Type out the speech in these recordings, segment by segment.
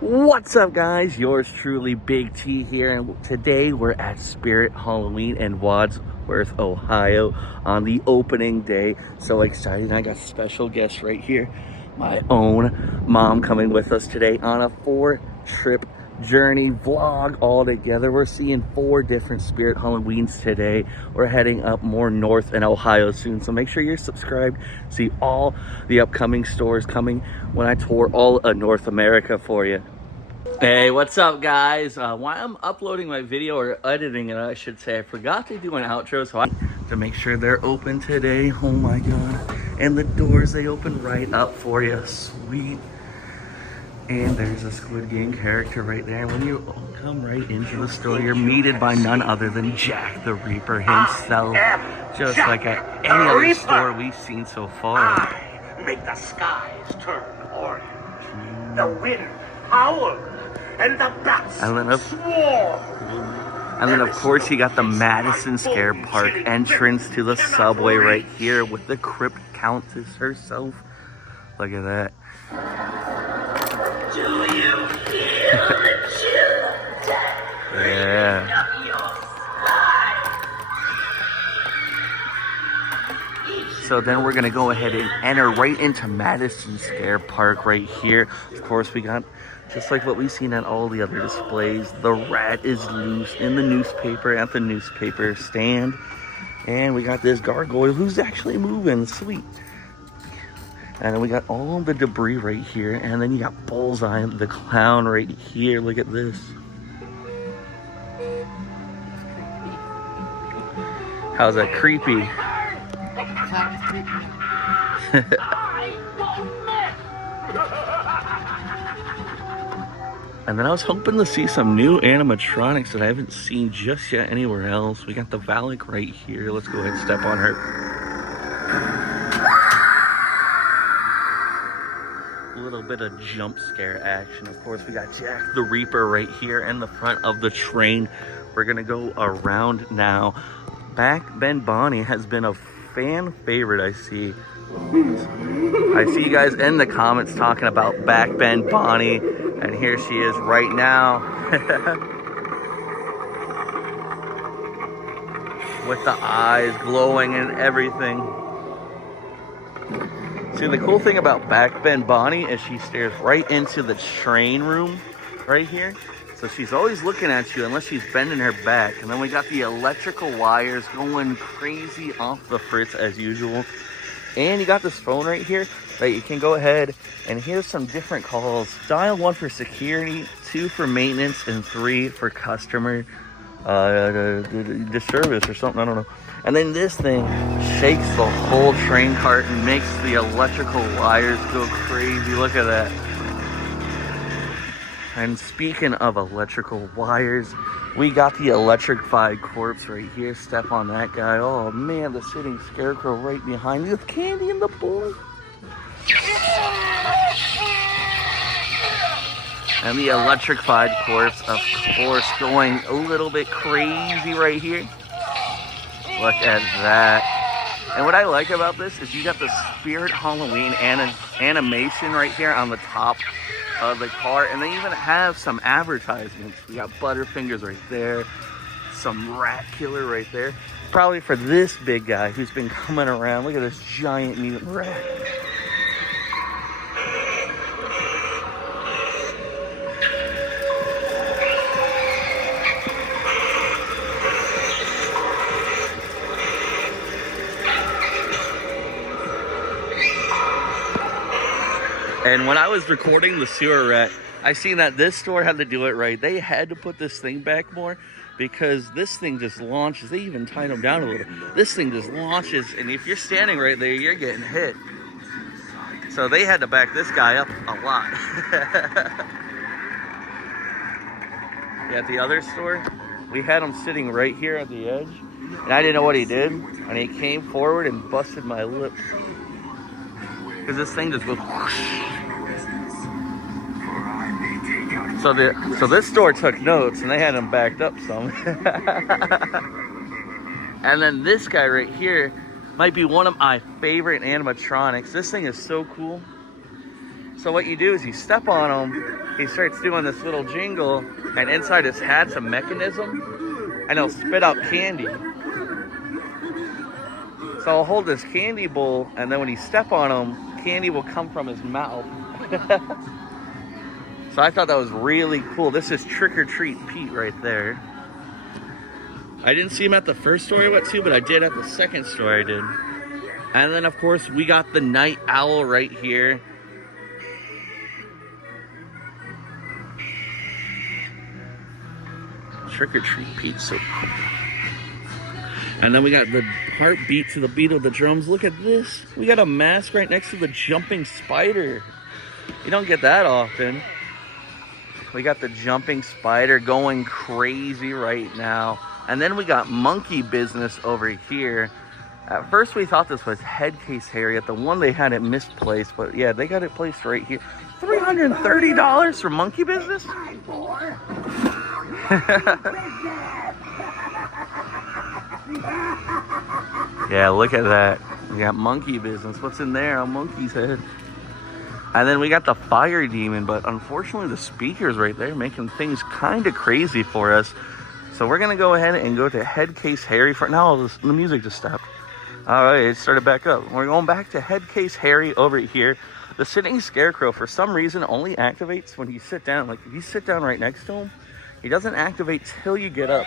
What's up, guys? Yours truly, Big T here, and today we're at SPIRIRT Halloween in Wadsworth, Ohio on the opening day. So excited. I got special guests right here. My own mom coming with us today on a 4-trip journey vlog all together. We're seeing 4 different SPIRIRT Halloweens today. We're heading up more north in Ohio soon, so make sure you're subscribed. See all the upcoming stores coming when I tour all of North America for you. Hey, what's up, guys? While I'm uploading my video, or editing it I should say, I forgot to do an outro, so I to make sure they're open today. Oh my god. And the doors, they open right up for you. Sweet. And there's a Squid Game character right there. When you come right into the store, you're meted by none other than Jack the Reaper himself. Just like at any other store we've seen so far. I make the skies turn orange. The wind howls. And the bats swarm. And then of course you got the Madison Square Park entrance to the subway right here with the Crypt Countess herself. Look at that. Do you feel the chill? Yeah. So then we're gonna go ahead and enter right into Madison Square Park right here. Of course, we got, just like what we've seen at all the other displays, the rat is loose in the newspaper at the newspaper stand. And we got this gargoyle who's actually moving, sweet. And then we got all the debris right here. And then you got Bullseye, the clown right here. Look at this. How's that creepy? And then I was hoping to see some new animatronics that I haven't seen just yet anywhere else. We got the Valak right here. Let's go ahead and step on her. A little bit of jump scare action. Of course, we got Jack the Reaper right here in the front of the train. We're gonna go around now. Back Ben Bonnie has been a fan favorite, I see. I see you guys in the comments talking about Back Ben Bonnie, and here she is right now. With the eyes glowing and everything. See, the cool thing about Back Ben Bonnie is she stares right into the train room right here. So she's always looking at you unless she's bending her back. And then we got the electrical wires going crazy off the fritz as usual. And you got this phone right here that you can go ahead and here's some different calls. Dial 1 for security, 2 for maintenance, and 3 for customer disservice or something, I don't know. And then this thing shakes the whole train cart and makes the electrical wires go crazy. Look at that. And speaking of electrical wires, we got the electrified corpse right here. Step on that guy. Oh man, the sitting scarecrow right behind you with candy in the bowl. And the electrified corpse, of course, going a little bit crazy right here. Look at that. And what I like about this is you got the SPIRIRT Halloween animation right here on the top of the car, and they even have some advertisements. We got Butterfingers right there, some rat killer right there, probably for this big guy who's been coming around. Look at this giant mutant rat. And when I was recording the sewer rat, I seen that this store had to do it right. They had to put this thing back more because this thing just launches. They even tied them down a little. This thing just launches, and if you're standing right there, you're getting hit. So they had to back this guy up a lot. At the other store, we had him sitting right here at the edge, and I didn't know what he did, and he came forward and busted my lip. Because this thing just goes whoosh. So this store took notes and they had him backed up some. And then this guy right here might be one of my favorite animatronics. This thing is so cool. So what you do is you step on him, he starts doing this little jingle, and inside his hat's a mechanism, and he'll spit out candy. So I'll hold this candy bowl, and then when you step on him, candy will come from his mouth. So I thought that was really cool. This is Trick or Treat Pete right there. I didn't see him at the first store I went to, but I did at the second store I did. And then, of course, we got the night owl right here. Trick or Treat Pete's so cool. And then we got the heartbeat to the beat of the drums. Look at this. We got a mask right next to the jumping spider. You don't get that often. We got the jumping spider going crazy right now. And then we got monkey business over here. At first we thought this was Headcase Harriet, the one they had it misplaced, but yeah, they got it placed right here. $330 for monkey business? Yeah, look at that. We got monkey business. What's in there? A monkey's head. And then we got the fire demon, but unfortunately the speaker's right there making things kind of crazy for us. So we're going to go ahead and go to Headcase Harry for now. The music just stopped. All right, it started back up. We're going back to Headcase Harry over here. The sitting scarecrow, for some reason, only activates when you sit down. Like, if you sit down right next to him, he doesn't activate till you get up,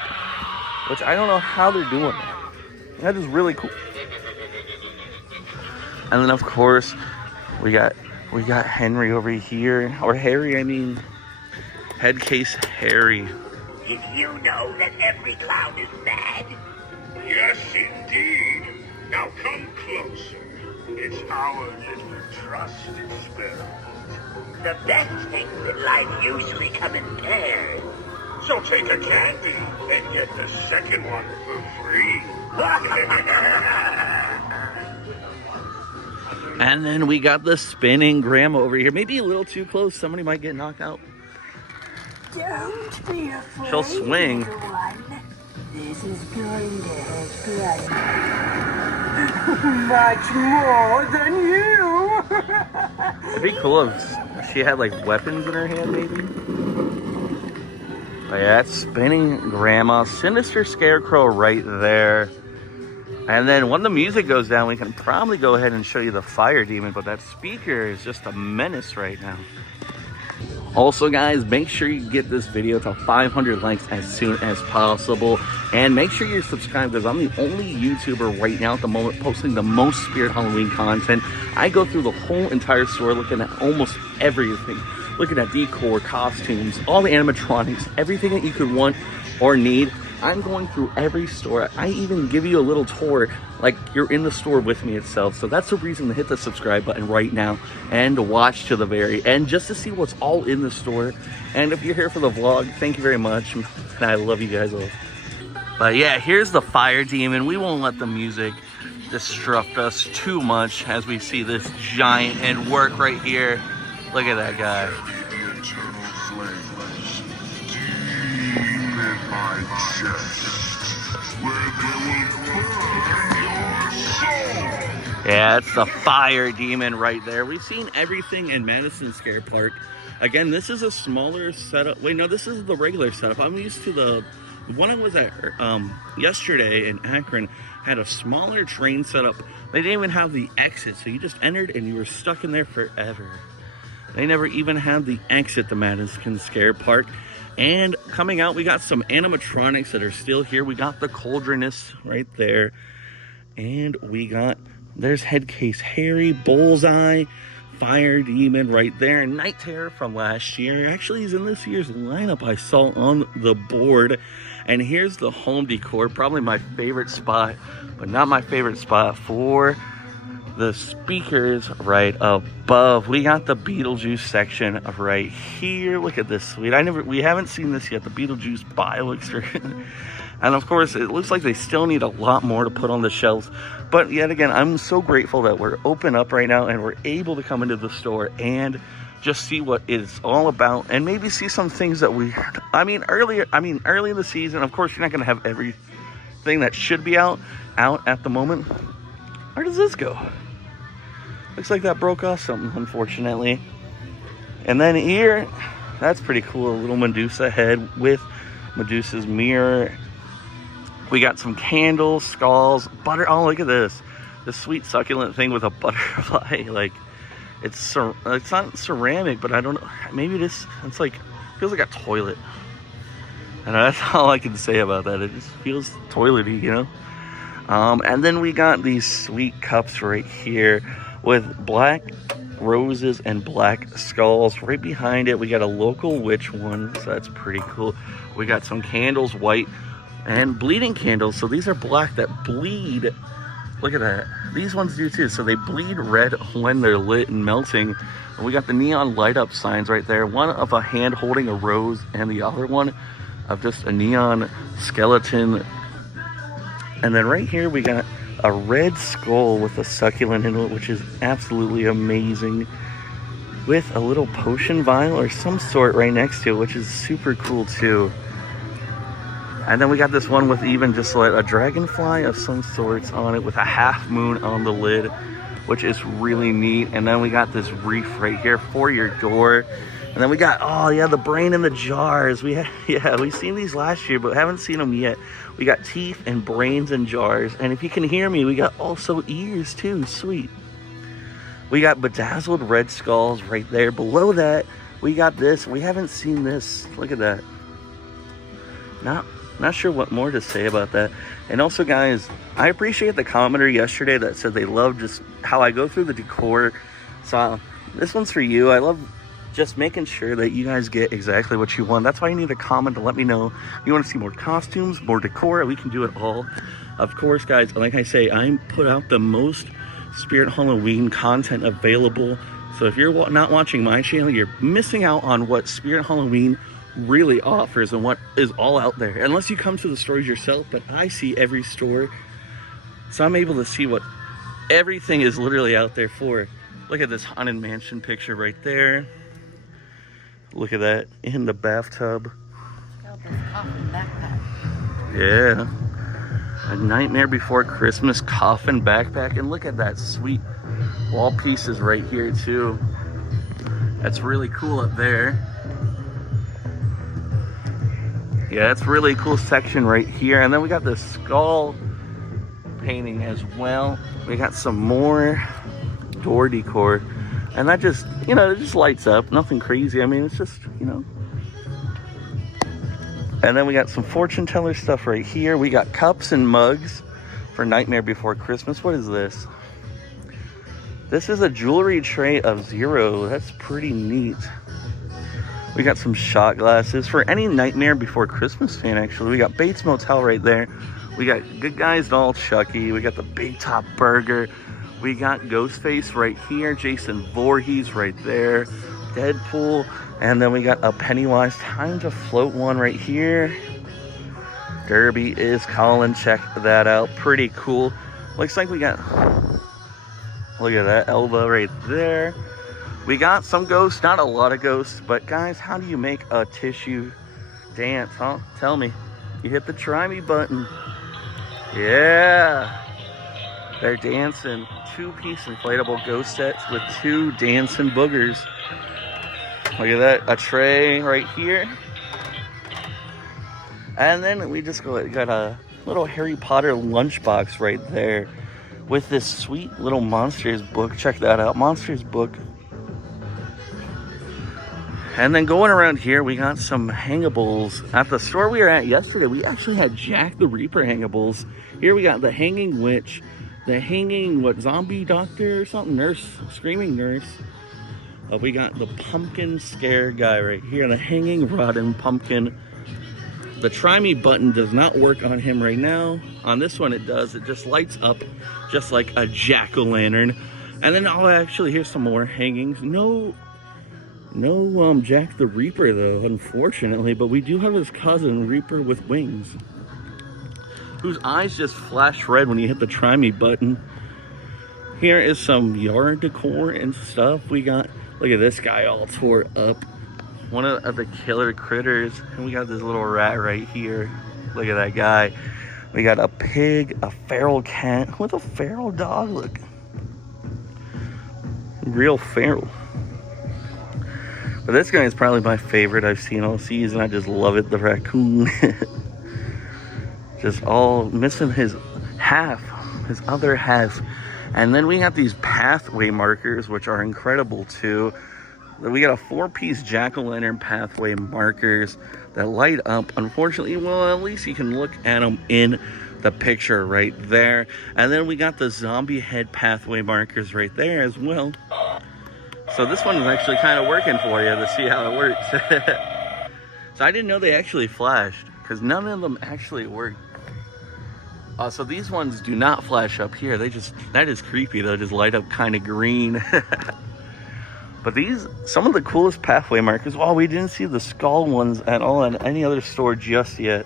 which I don't know how they're doing that. That is really cool. And then, of course, we got Henry over here, or Harry, I mean, Headcase Harry. Did you know that every clown is mad? Yes, indeed. Now come closer. It's our little trusted spirit. The best things in life usually come in pairs. So take a candy and get the second one for free. And then we got the spinning grandma over here. Maybe a little too close. Somebody might get knocked out. Don't be afraid, She'll swing. little one. This is going to hurt much more than you. It'd be cool if she had like weapons in her hand, maybe. But yeah, that's spinning grandma, sinister scarecrow right there. And then when the music goes down, we can probably go ahead and show you the fire demon, but that speaker is just a menace right now. Also, guys, make sure you get this video to 500 likes as soon as possible. And make sure you're subscribed, because I'm the only YouTuber right now at the moment posting the most Spirit Halloween content. I go through the whole entire store looking at almost everything. Looking at decor, costumes, all the animatronics, everything that you could want or need. I'm going through every store. I even give you a little tour like you're in the store with me itself. So that's the reason to hit the subscribe button right now and to watch to the very end just to see what's all in the store. And if you're here for the vlog, thank you very much. And I love you guys all. But yeah, here's the fire demon. We won't let the music disrupt us too much as we see this giant and work right here. Look at that guy. Yeah, it's the fire demon right there. We've seen everything in Madison Scare Park. Again, this is a smaller setup. Wait, no, this is the regular setup. I'm used to the one I was at yesterday in Akron. Had a smaller train setup. They didn't even have the exit, so you just entered and you were stuck in there forever. They never even had the exit to Madison Scare Park. And coming out, we got some animatronics that are still here. We got the Cauldroness right there. And we got, there's Headcase Harry, Bullseye, Fire Demon right there. Night Terror from last year. Actually, he's in this year's lineup I saw on the board. And here's the home decor, probably my favorite spot, but not my favorite spot for the speakers right above. We got the Beetlejuice section right here. Look at this sweet. We haven't seen this yet, the Beetlejuice bio extrusion. And of course, it looks like they still need a lot more to put on the shelves. But yet again, I'm so grateful that we're open up right now and we're able to come into the store and just see what it's all about and maybe see some things that early in the season. Of course, you're not going to have everything that should be out at the moment. Where does this go? Looks like that broke off something, unfortunately. And then here, that's pretty cool. A little Medusa head with Medusa's mirror. We got some candles, skulls, butter. Oh, look at this. The sweet succulent thing with a butterfly. Like, it's not ceramic, but I don't know. Maybe it's like, feels like a toilet. And that's all I can say about that. It just feels toilety, you know? And then we got these sweet cups right here with black roses and black skulls. Right behind it, we got a local witch one, so that's pretty cool. We got some candles, white and bleeding candles. So these are black that bleed. Look at that. These ones do too. So they bleed red when they're lit and melting. And we got the neon light up signs right there. One of a hand holding a rose and the other one of just a neon skeleton. And then right here we got a red skull with a succulent in it, which is absolutely amazing, with a little potion vial or some sort right next to it, which is super cool too. And then we got this one with even just like a dragonfly of some sorts on it with a half moon on the lid, which is really neat. And then we got this wreath right here for your door. And then we got, oh yeah, the brain in the jars. We've seen these last year, but haven't seen them yet. We got teeth and brains in jars. And if you can hear me, we got also ears too, sweet. We got bedazzled red skulls right there. Below that, we got this. We haven't seen this. Look at that. Not sure what more to say about that. And also, guys, I appreciate the commenter yesterday that said they love just how I go through the decor. So this one's for you. I love just making sure that you guys get exactly what you want. That's why you need a comment to let me know you want to see more costumes, more decor. We can do it all. Of course, guys, like I say, I put out the most Spirit Halloween content available. So if you're not watching my channel, you're missing out on what Spirit Halloween really offers and what is all out there. Unless you come to the stores yourself, but I see every store. So I'm able to see what everything is literally out there for. Look at this Haunted Mansion picture right there. Look at that in the bathtub. Yeah. A Nightmare Before Christmas coffin backpack. And look at that sweet wall pieces right here too. That's really cool up there. Yeah, that's really cool section right here. And then we got the skull painting as well. We got some more door decor. And that just, you know, it just lights up. Nothing crazy. I mean, it's just, you know. And then we got some fortune teller stuff right here. We got cups and mugs for Nightmare Before Christmas. What is this? This is a jewelry tray of 0. That's pretty neat. We got some shot glasses for any Nightmare Before Christmas fan, actually. We got Bates Motel right there. We got Good Guys Doll Chucky. We got the Big Top Burger. We got Ghostface right here, Jason Voorhees right there, Deadpool, and then we got a Pennywise Time to Float one right here. Derby is calling, check that out, pretty cool. Looks like we got, look at that, Elva right there. We got some ghosts, not a lot of ghosts, but guys, how do you make a tissue dance, huh? Tell me. You hit the try me button. Yeah. They're dancing. 2-piece inflatable ghost sets with 2 dancing boogers. Look at that. A tray right here. And then we just got a little Harry Potter lunchbox right there with this sweet little Monsters book. Check that out. Monsters book. And then going around here, we got some hangables. At the store we were at yesterday, we actually had Jack the Reaper hangables. Here we got the Hanging Witch, the Hanging, zombie doctor or something? Nurse, screaming nurse. We got the pumpkin scare guy right here, the Hanging Rotten Pumpkin. The try me button does not work on him right now. On this one it does. It just lights up just like a jack-o'-lantern. And then, oh, actually, here's some more hangings. No Jack the Reaper though, unfortunately, but we do have his cousin, Reaper with wings, whose eyes just flash red when you hit the try me button. Here is some yard decor and stuff. We got, look at this guy all tore up. One of the killer critters. And we got this little rat right here. Look at that guy. We got a pig, a feral cat with a feral dog. Look. Real feral. But this guy is probably my favorite I've seen all season. I just love it, the raccoon. Just all missing his other half. And then we have these pathway markers, which are incredible too. We got a 4-piece jack-o'-lantern pathway markers that light up. Unfortunately, well, at least you can look at them in the picture right there. And then we got the zombie head pathway markers right there as well. So this one is actually kind of working for you to see how it works. So I didn't know they actually flashed, because none of them actually work. So these ones do not flash up here. They just, that is creepy. They'll just light up kind of green. But these, some of the coolest pathway markers. Well, we didn't see the skull ones at all in any other store just yet.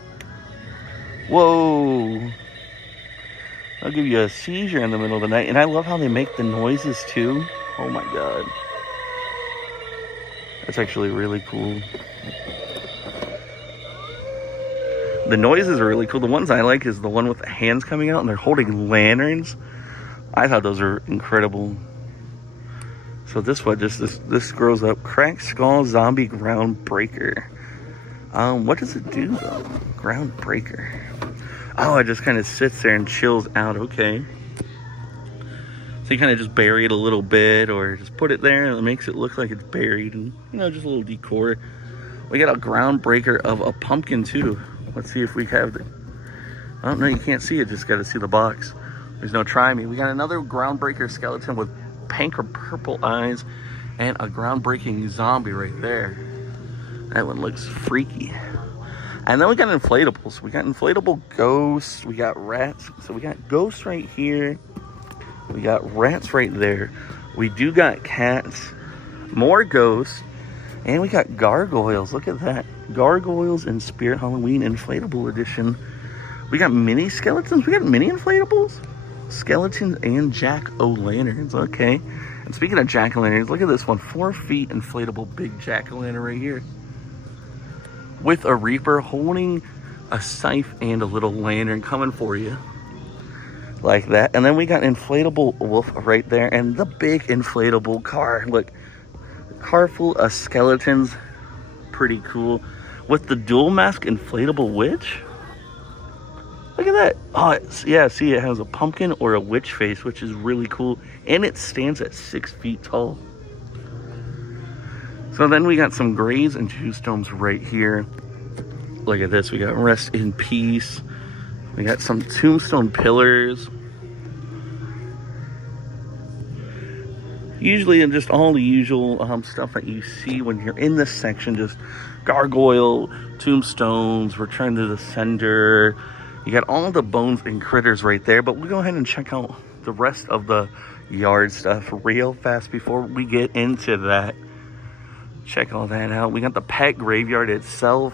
Whoa. I'll give you a seizure in the middle of the night. And I love how they make the noises too. Oh my God. That's actually really cool. The noises are really cool. The ones I like is the one with the hands coming out and they're holding lanterns. I thought those are incredible. So this one, just this scrolls up. Cracked Skull Zombie Ground Breaker. What does it do though? Ground Breaker. Oh, it just kind of sits there and chills out. Okay. So you kind of just bury it a little bit, or just put it there and it makes it look like it's buried, and you know, just a little decor. We got a ground breaker of a pumpkin too. Let's see if we have the, I don't know, you can't see it, just got to see the box. There's no try me. We got another ground breaker skeleton with pink or purple eyes and a groundbreaking zombie right there. That one looks freaky. And then we got inflatables. We got inflatable ghosts. We got rats. So we got ghosts right here. We got rats right there. We do got cats. More ghosts. And we got gargoyles. Look at that. Gargoyles in Spirit Halloween Inflatable Edition. We got mini skeletons. We got mini inflatables. Skeletons and jack-o'-lanterns. Okay. And speaking of jack-o'-lanterns, look at this one. 4 feet inflatable big jack-o'-lantern right here. With a reaper holding a scythe and a little lantern coming for you. Like that. And then we got inflatable wolf right there. And the big inflatable car. Look. Car full of skeletons. Pretty cool. With the dual mask inflatable witch. Look at that. Oh, yeah, see, it has a pumpkin or a witch face, which is really cool. And it stands at 6 feet tall. So then we got some graves and tombstones right here. Look at this. We got rest in peace. We got some tombstone pillars. Usually, and just all the usual stuff that you see when you're in this section. Just gargoyle, tombstones, return to the sender. You got all the bones and critters right there. But we'll go ahead and check out the rest of the yard stuff real fast before we get into that. Check all that out. We got the pet graveyard itself.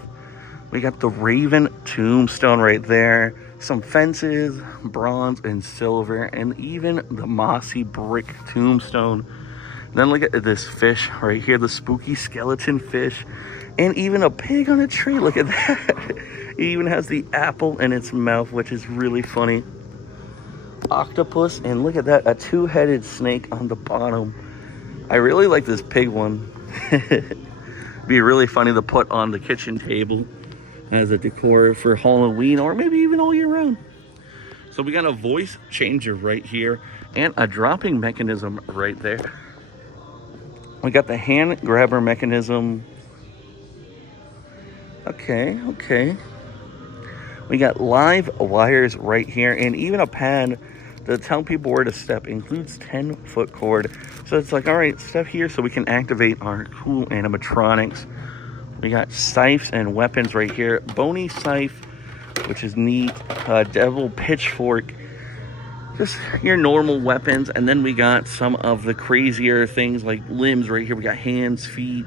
We got the Raven tombstone right there. Some fences, bronze and silver, and even the mossy brick tombstone. Then look at this fish right here, the spooky skeleton fish, and even a pig on a tree. Look at that. It even has the apple in its mouth, which is really funny. Octopus, and look at that, a 2-headed snake on the bottom. I really like this pig one. Be really funny to put on the kitchen table as a decor for Halloween, or maybe even all year round. So we got a voice changer right here and a dropping mechanism right there. We got the hand grabber mechanism. Okay. We got live wires right here, and even a pad to tell people where to step. Includes 10-foot cord. So it's like, all right, step here so we can activate our cool animatronics. We got scythes and weapons right here. Bony scythe, which is neat. Devil pitchfork. Just your normal weapons. And then we got some of the crazier things like limbs right here. We got hands, feet,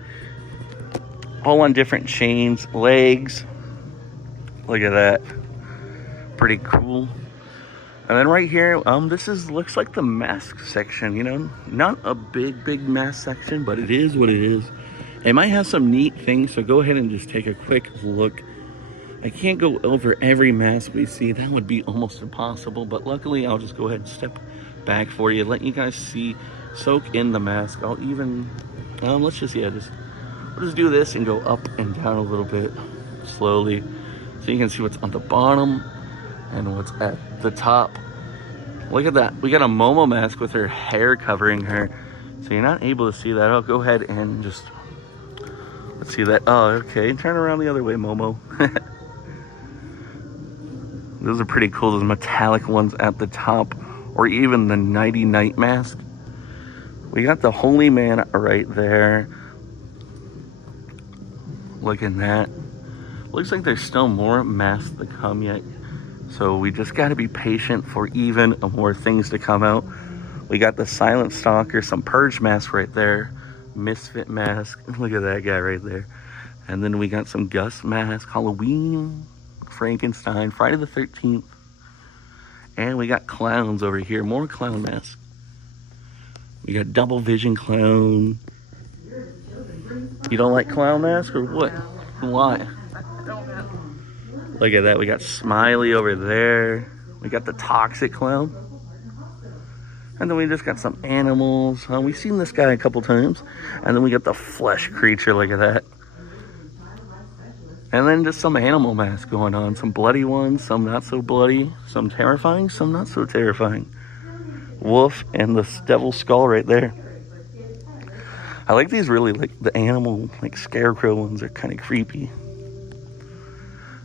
all on different chains, legs. Look at that. Pretty cool. And then right here, looks like the mask section, you know. Not a big mask section, but it is what it is. It might have some neat things, so go ahead and just take a quick look. I can't go over every mask we see. That would be almost impossible, but luckily I'll just go ahead and step back for you, let you guys see, soak in the mask. I'll even, let's just We'll just do this and go up and down a little bit slowly so you can see what's on the bottom and what's at the top. Look at that. We got a Momo mask with her hair covering her, so you're not able to see that. I'll go ahead and just, let's see that. Oh, okay. Turn around the other way, Momo. Those are pretty cool, those metallic ones at the top, or even the Nighty Night mask. We got the Holy Man right there. Look at that. Looks like there's still more masks to come yet. So we just got to be patient for even more things to come out. We got the Silent Stalker, some Purge masks right there. Misfit mask. Look at that guy right there. And then we got some Gus mask, Halloween, Frankenstein, Friday the 13th. And we got clowns over here. More clown masks. We got Double Vision Clown. You don't like clown masks or what? Why? Look at that. We got Smiley over there. We got the Toxic Clown. And then we just got some animals. We've seen this guy a couple times. And then we got the Flesh Creature. Look at that. And then just some animal masks going on. Some bloody ones, some not so bloody. Some terrifying, some not so terrifying. Wolf and the Devil Skull right there. I like these really, like the animal, like scarecrow ones are kind of creepy.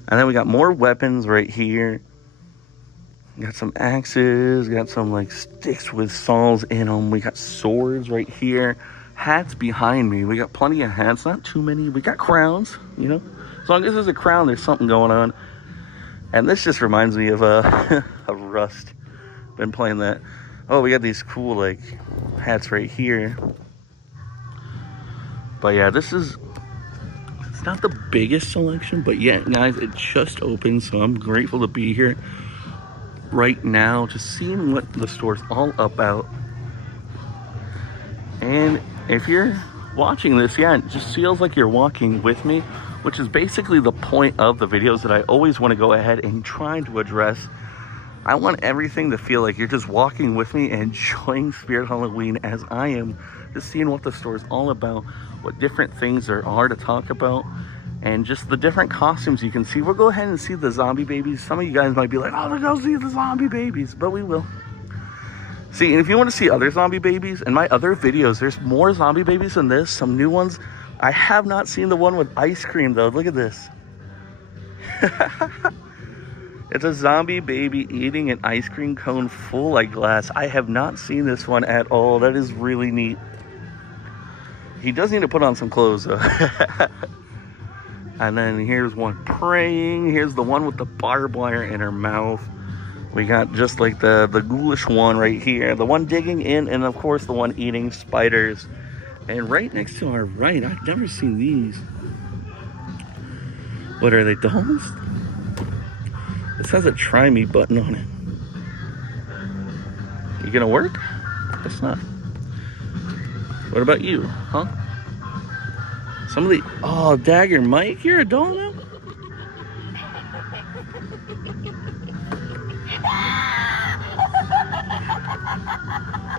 And then we got more weapons right here. Got some axes, got some like sticks with saws in them. We got swords right here. Hats behind me. We got plenty of hats, not too many. We got crowns, you know. As long as there's a crown, there's something going on. And this just reminds me of of Rust. Been playing that. Oh, we got these cool like hats right here. But yeah, this is, it's not the biggest selection, but yeah, guys, it just opened, so I'm grateful to be here right now, just seeing what the store's all about. And if you're watching this, yeah, it just feels like you're walking with me, which is basically the point of the videos that I always want to go ahead and try to address. I want everything to feel like you're just walking with me and enjoying Spirit Halloween as I am, just seeing what the store's all about, what different things there are to talk about, and just the different costumes you can see. We'll go ahead and see the zombie babies. Some of you guys might be like, oh, let's go see the zombie babies, but we will. See, and if you want to see other zombie babies, in my other videos, there's more zombie babies than this, some new ones. I have not seen the one with ice cream, though. Look at this. It's a zombie baby eating an ice cream cone full of glass. I have not seen this one at all. That is really neat. He does need to put on some clothes, though. And then here's one praying. Here's the one with the barbed wire in her mouth. We got just like the ghoulish one right here. The one digging in, and of course the one eating spiders. And right next to our right, I've never seen these. What are they, dolls? This has a try me button on it. You gonna work? Guess not. What about you, huh? Some of the, oh, Dagger Mike, you're a doll now?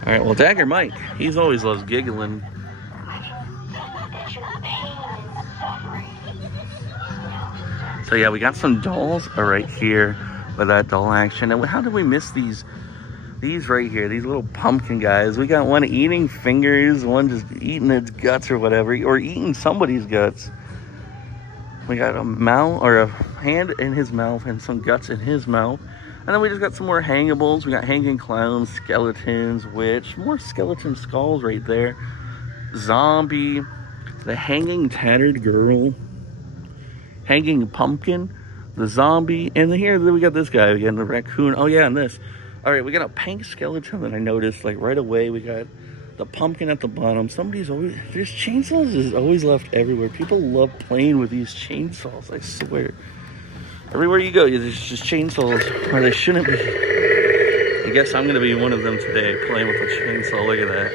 All right, well, Dagger Mike, he's always loves giggling. So yeah, we got some dolls right here with that doll action. And how did we miss these right here, these little pumpkin guys? We got one eating fingers, one just eating its guts or whatever, or eating somebody's guts. We got a mouth, or a hand in his mouth and some guts in his mouth. And then we just got some more hangables. We got hanging clowns, skeletons, witch, more skeleton skulls right there. Zombie, the hanging tattered girl, hanging pumpkin, the zombie, and then here we got this guy again, the raccoon. Oh yeah, and this. All right, we got a pink skeleton that I noticed like right away. We got the pumpkin at the bottom. Somebody's always, there's chainsaws is always left everywhere. People love playing with these chainsaws, I swear. Everywhere you go, there's just chainsaws where they shouldn't be. I guess I'm gonna be one of them today, playing with a chainsaw. Look at that.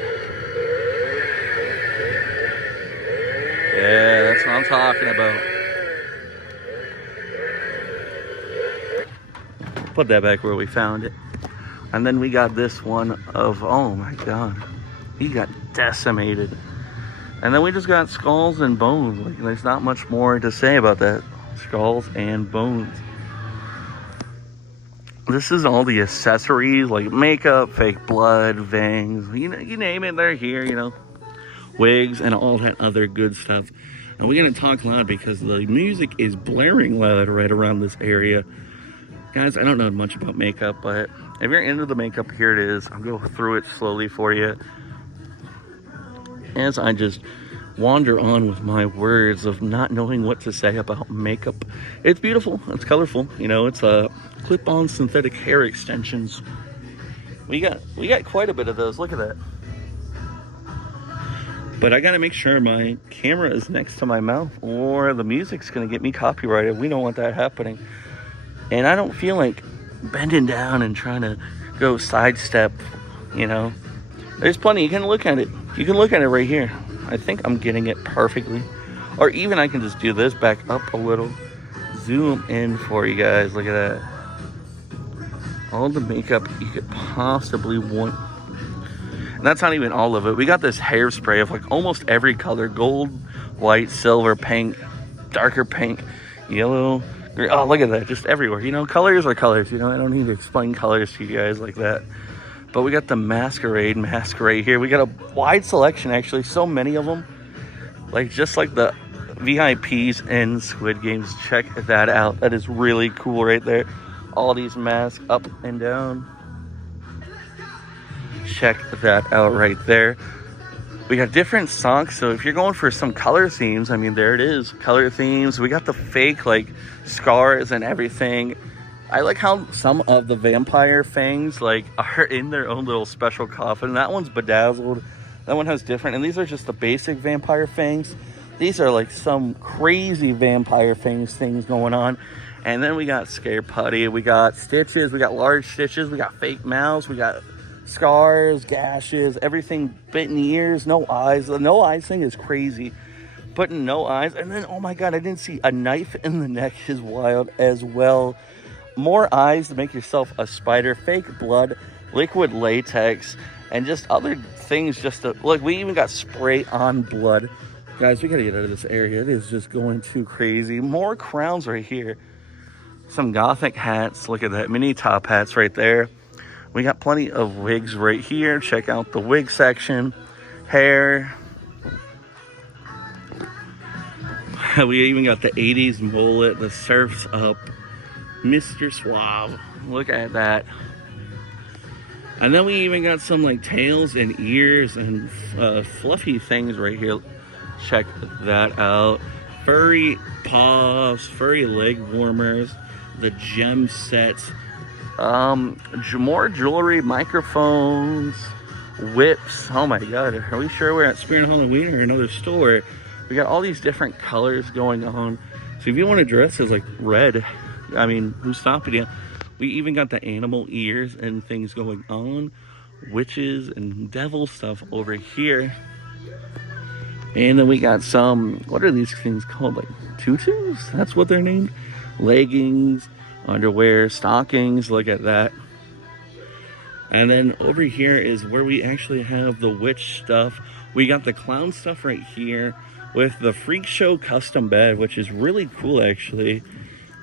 Yeah, that's what I'm talking about. Put that back where we found it. And then we got this one of, oh my God, he got decimated. And then we just got skulls and bones. Like, there's not much more to say about that. Skulls and bones. This is all the accessories, like makeup, fake blood, vangs, you know, you name it, they're here, you know. Wigs and all that other good stuff. And we're gonna talk loud because the music is blaring loud right around this area. Guys, I don't know much about makeup, but if you're into the makeup, here it is. I'll go through it slowly for you as I just wander on with my words of not knowing what to say about makeup. It's beautiful, it's colorful, you know, it's a clip-on synthetic hair extensions. We got quite a bit of those. Look at that. But I gotta make sure my camera is next to my mouth or the music's gonna get me copyrighted. We don't want that happening. And I don't feel like bending down and trying to go sidestep, you know. There's plenty, you can look at it. You can look at it right here. I think I'm getting it perfectly. Or even I can just do this, back up a little. Zoom in for you guys, look at that. All the makeup you could possibly want. And that's not even all of it. We got this hairspray of like almost every color. Gold, white, silver, pink, darker pink, yellow, green. Oh, look at that, just everywhere. You know, colors are colors, you know. I don't need to explain colors to you guys like that. But we got the masquerade here. We got a wide selection, actually. So many of them. Like, just like the VIPs in Squid Games. Check that out. That is really cool right there. All these masks up and down. Check that out right there. We got different socks. So if you're going for some color themes, I mean, there it is. Color themes. We got the fake, like, scars and everything. I like how some of the vampire fangs, like, are in their own little special coffin. That one's bedazzled. That one has different. And these are just the basic vampire fangs. These are like some crazy vampire fangs things going on. And then we got scare putty. We got stitches. We got large stitches. We got fake mouths. We got scars, gashes, everything, bitten ears, no eyes. The no eyes thing is crazy. Putting no eyes. And then, oh my God, I didn't see a knife in the neck is wild as well. More eyes to make yourself a spider, fake blood, liquid latex, and just other things just to, look, we even got spray on blood. Guys, we gotta get out of this area. It is just going too crazy. More crowns right here. Some gothic hats. Look at that, mini top hats right there. We got plenty of wigs right here. Check out the wig section. Hair. We even got the 80s mullet, the Surf's Up. Mr. Suave, look at that. And then we even got some like tails and ears and fluffy things right here. Check that out. Furry paws, furry leg warmers, the gem sets, more jewelry, microphones, whips. Oh my God, are we sure we're at SPIRIRT Halloween or another store? We got all these different colors going on. So if you want to dress as like red, I mean, who's stopping you? We even got the animal ears and things going on. Witches and devil stuff over here. And then we got some, what are these things called? Like tutus? That's what they're named. Leggings, underwear, stockings. Look at that. And then over here is where we actually have the witch stuff. We got the clown stuff right here with the Freak Show custom bed, which is really cool actually.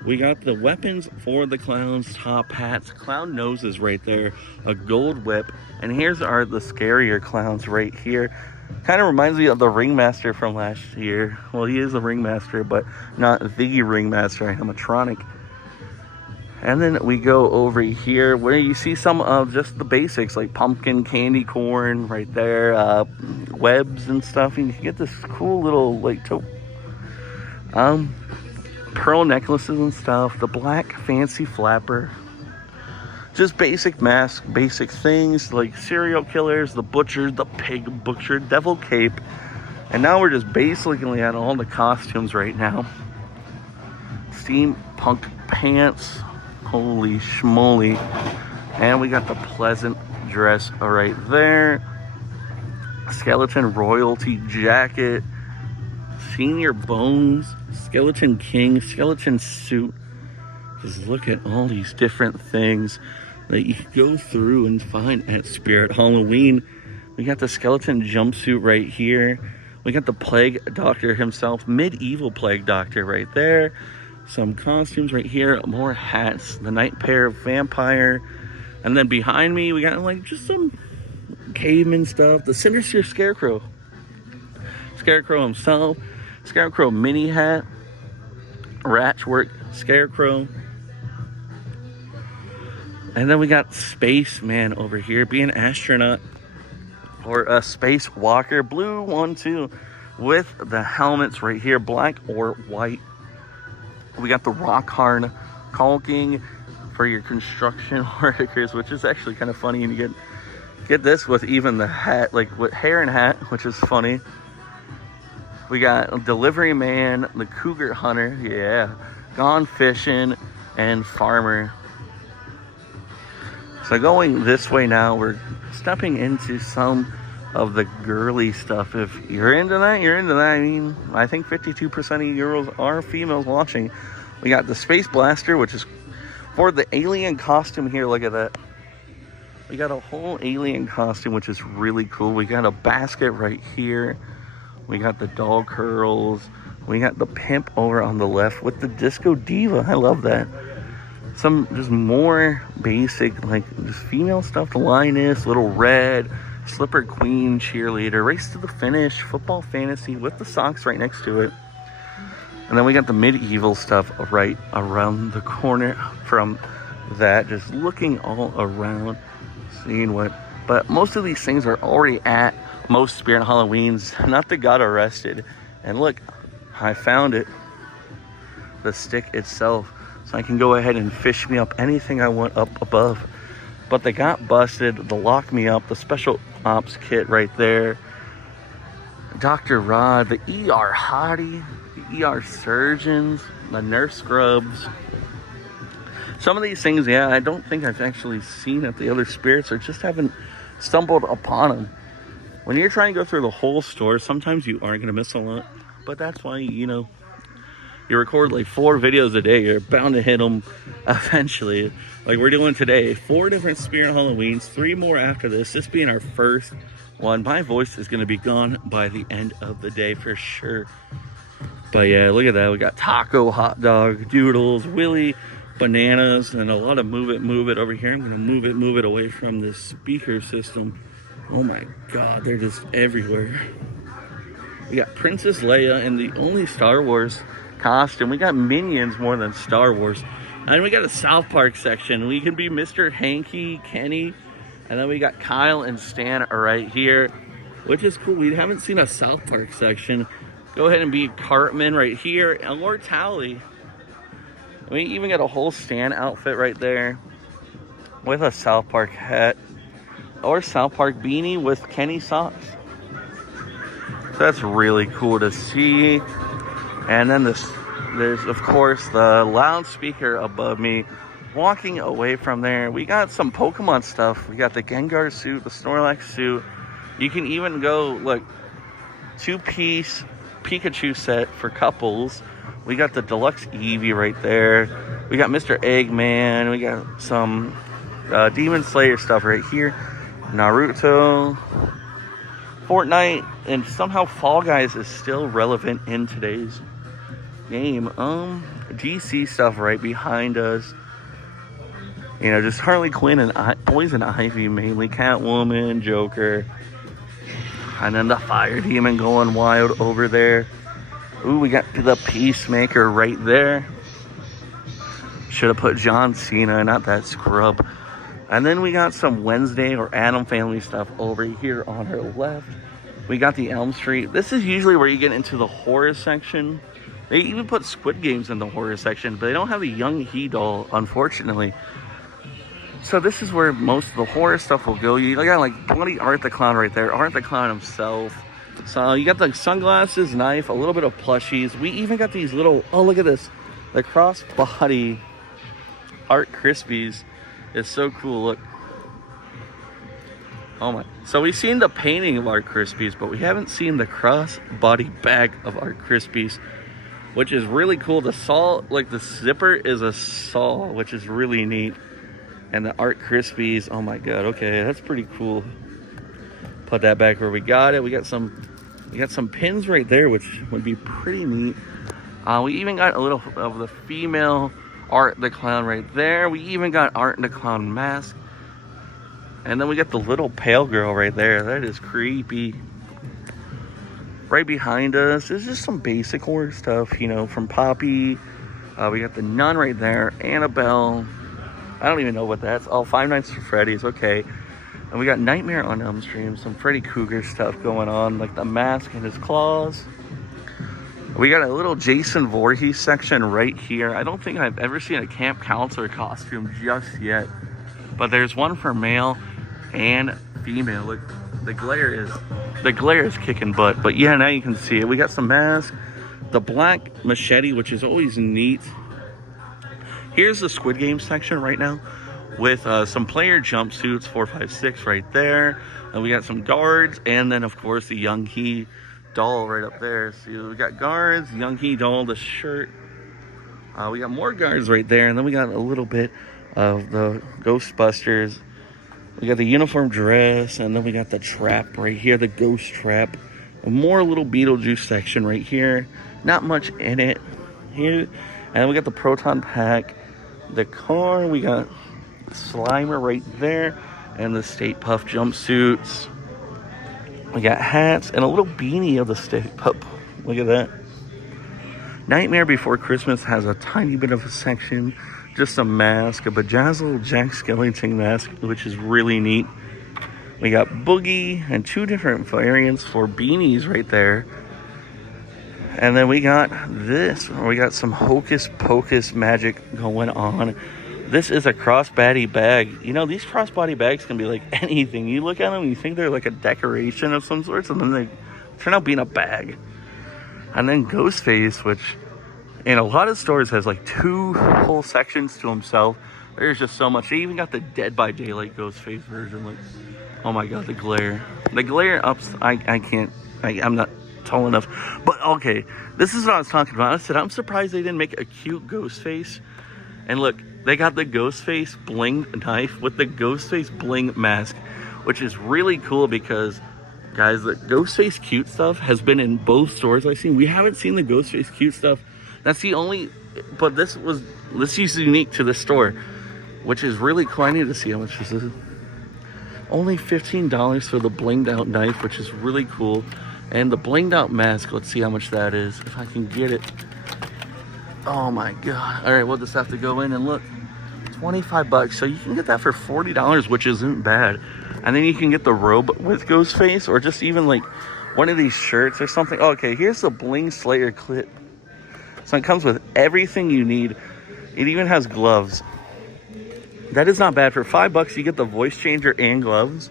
We got the weapons for the clowns, top hats, clown noses right there, a gold whip, and here's the scarier clowns right here. Kind of reminds me of the ringmaster from last year. Well, he is a ringmaster, but not the ringmaster, animatronic. And then we go over here where you see some of just the basics, like pumpkin, candy corn right there, webs and stuff, and you can get this cool little like pearl necklaces and stuff, the black fancy flapper, just basic masks, basic things like serial killers, the butcher, the pig butcher, devil cape. And now we're just basically at all the costumes right now. Steampunk pants, holy schmoly. And we got the pleasant dress right there, skeleton royalty jacket, senior bones, skeleton king, skeleton suit. Just look at all these different things that you can go through and find at SPIRIRT Halloween. We got the skeleton jumpsuit right here. We got the Plague Doctor himself, medieval Plague Doctor right there. Some costumes right here, more hats, the Night Pair Vampire. And then behind me, we got like just some caveman stuff. The Sinister Scarecrow. Scarecrow himself. Scarecrow mini hat. Ratchwork Scarecrow. And then we got Spaceman over here, being an astronaut or a spacewalker. Blue one too, with the helmets right here, black or white. We got the rock hard caulking for your construction workers, which is actually kind of funny. And you get this with even the hat, like with hair and hat, which is funny. We got Delivery Man, the Cougar Hunter, yeah, Gone Fishing, and Farmer. So going this way now, we're stepping into some of the girly stuff. If you're into that, you're into that. I mean, I think 52% of you girls are females watching. We got the Space Blaster, which is for the alien costume here. Look at that. We got a whole alien costume, which is really cool. We got a basket right here. We got the doll curls. We got the pimp over on the left with the Disco Diva. I love that. Some just more basic, like just female stuff. The Lioness, Little Red, Slipper Queen, Cheerleader, Race to the Finish, Football Fantasy with the socks right next to it. And then we got the medieval stuff right around the corner from that. Just looking all around, seeing what. But most of these things are already at most Spirit Halloweens. Not that got arrested. And look, I found it. The stick itself. So I can go ahead and fish me up anything I want up above. But they got busted. The Lock Me Up, the Special Ops kit right there. Dr. Rod, the ER Hottie, the ER Surgeons, the Nurse Scrubs. Some of these things, yeah, I don't think I've actually seen at the other spirits or just haven't stumbled upon them. When you're trying to go through the whole store, sometimes you aren't going to miss a lot. But that's why, you know, you record like 4 videos a day, you're bound to hit them eventually. Like we're doing today, 4 different Spirit Halloweens, 3 more after this. This being our first one. My voice is going to be gone by the end of the day for sure. But yeah, look at that. We got taco, hot dog, doodles, Willy, bananas, and a lot of move it over here. I'm going to move it away from this speaker system. Oh my God, they're just everywhere. We got Princess Leia in the only Star Wars costume. We got Minions more than Star Wars. And we got a South Park section. We can be Mr. Hanky, Kenny, and then we got Kyle and Stan right here, which is cool. We haven't seen a South Park section. Go ahead and be Cartman right here, and Lord Tally. We even got a whole Stan outfit right there with a South Park hat or South Park beanie with Kenny socks. So that's really cool to see. And then there's of course the loudspeaker above me. Walking away from there, we got some Pokemon stuff. We got the Gengar suit, the Snorlax suit. You can even go, look, 2-piece Pikachu set for couples. We got the deluxe Eevee right there. We got Mr. Eggman. We got some Demon Slayer stuff right here. Naruto, Fortnite, and somehow Fall Guys is still relevant in today's game. DC stuff right behind us. You know, just Harley Quinn and Poison Ivy mainly, Catwoman, Joker, and then the Fire Demon going wild over there. Ooh, we got the Peacemaker right there. Should have put John Cena, not that scrub. And then we got some Wednesday or Adam Family stuff over here on her left. We got the Elm Street. This is usually where you get into the horror section. They even put Squid Games in the horror section, but they don't have the Young He doll, unfortunately. So this is where most of the horror stuff will go. You got like bloody Art the Clown right there. Art the Clown himself. So you got the sunglasses, knife, a little bit of plushies. We even got these little, oh look at this. The crossbody Art Krispies is so cool, look. Oh my. So we've seen the painting of Art Krispies, but we haven't seen the crossbody bag of Art Krispies, which is really cool. The saw, like the zipper is a saw, which is really neat. And the Art Krispies, oh my God, okay, that's pretty cool. Put that back where we got it. We got some We got some pins right there, which would be pretty neat. We even got a little of the female Art the Clown right there. We even got Art the Clown mask. And then we got the little pale girl right there. That is creepy. Right behind us is just some basic horror stuff, you know, from Poppy. We got the nun right there, Annabelle. I don't even know what that's. Oh, Five Nights at Freddy's, okay. And we got Nightmare on Elm Street, some Freddy Krueger stuff going on, like the mask and his claws. We got a little Jason Voorhees section right here. I don't think I've ever seen a camp counselor costume just yet. But there's one for male and female. Look, the glare is kicking butt. But yeah, now you can see it. We got some masks. The black machete, which is always neat. Here's the Squid Game section right now with some player jumpsuits, 4, 5, 6 right there. And we got some guards, and then of course the Young He doll right up there. So we got guards, Young He doll, the shirt. We got more guards right there, and then we got a little bit of the Ghostbusters. We got the uniform dress, and then we got the trap right here, the ghost trap. A more little Beetlejuice section right here. Not much in it here. And then we got the proton pack, the car. We got Slimer right there, and the Stay Puft jumpsuits. We got hats and a little beanie of the Stay Puft. Look at that. Nightmare Before Christmas has a tiny bit of a section, just a mask, a bedazzled Jack Skellington mask, which is really neat. We got Boogie and 2 different variants for beanies right there. And then we got this. We got some hocus pocus magic going on. This is a crossbody bag. You know, these crossbody bags can be like anything. You look at them and you think they're like a decoration of some sorts, and then they turn out being a bag. And then Ghostface, which in a lot of stores has like 2 whole sections to himself. There's just so much. They even got the Dead by Daylight Ghostface version. Like, oh my god, the glare. The glare ups, I can't, I'm not tall enough. But okay, this is what I was talking about. I said, I'm surprised they didn't make a cute Ghostface. And look, they got the Ghostface bling knife with the Ghostface bling mask, which is really cool because, guys, the Ghostface cute stuff has been in both stores I've seen. We haven't seen the Ghostface cute stuff. That's the only, but this is unique to the store, which is really cool. I need to see how much this is. Only $15 for the blinged out knife, which is really cool. And the blinged out mask, let's see how much that is, if I can get it. Oh my god. All right, we'll just have to go in and look. 25 bucks. So you can get that for $40, which isn't bad. And then you can get the robe with Ghostface, or just even like one of these shirts or something. Okay, here's the Bling Slayer clip. So it comes with everything you need. It even has gloves. That is not bad. For $5, you get the voice changer and gloves.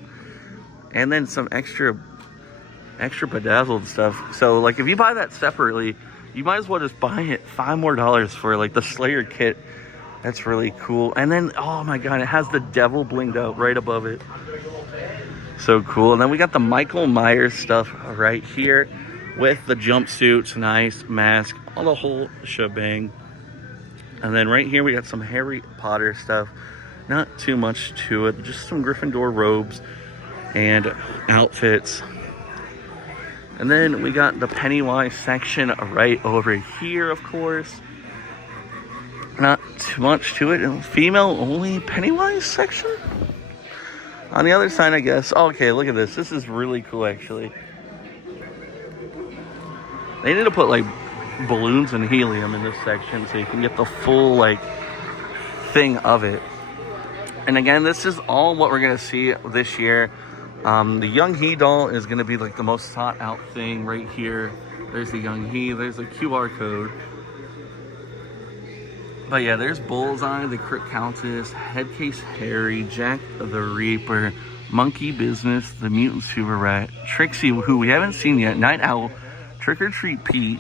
And then some extra bedazzled stuff. So like if you buy that separately, you might as well just buy it $5 more for like the Slayer kit. That's really cool. And then, oh my god, it has the devil blinged out right above it. So cool. And then we got the Michael Myers stuff right here with the jumpsuits, nice mask, all the whole shebang. And then right here we got some Harry Potter stuff. Not too much to it, just some Gryffindor robes and outfits. And then we got the Pennywise section right over here, of course. Not too much to it. Female only Pennywise section. On the other side, I guess. Okay, look at this. This is really cool, actually. They need to put like balloons and helium in this section so you can get the full like thing of it. And again, this is all what we're gonna see this year. The Young He doll is gonna be like the most sought out thing right here. There's the Young He, there's the QR code. But yeah, there's Bullseye, the Crypt Countess, Headcase Harry, Jack the Reaper, Monkey Business, the Mutant Super Rat, Trixie, who we haven't seen yet, Night Owl, Trick or Treat Pete,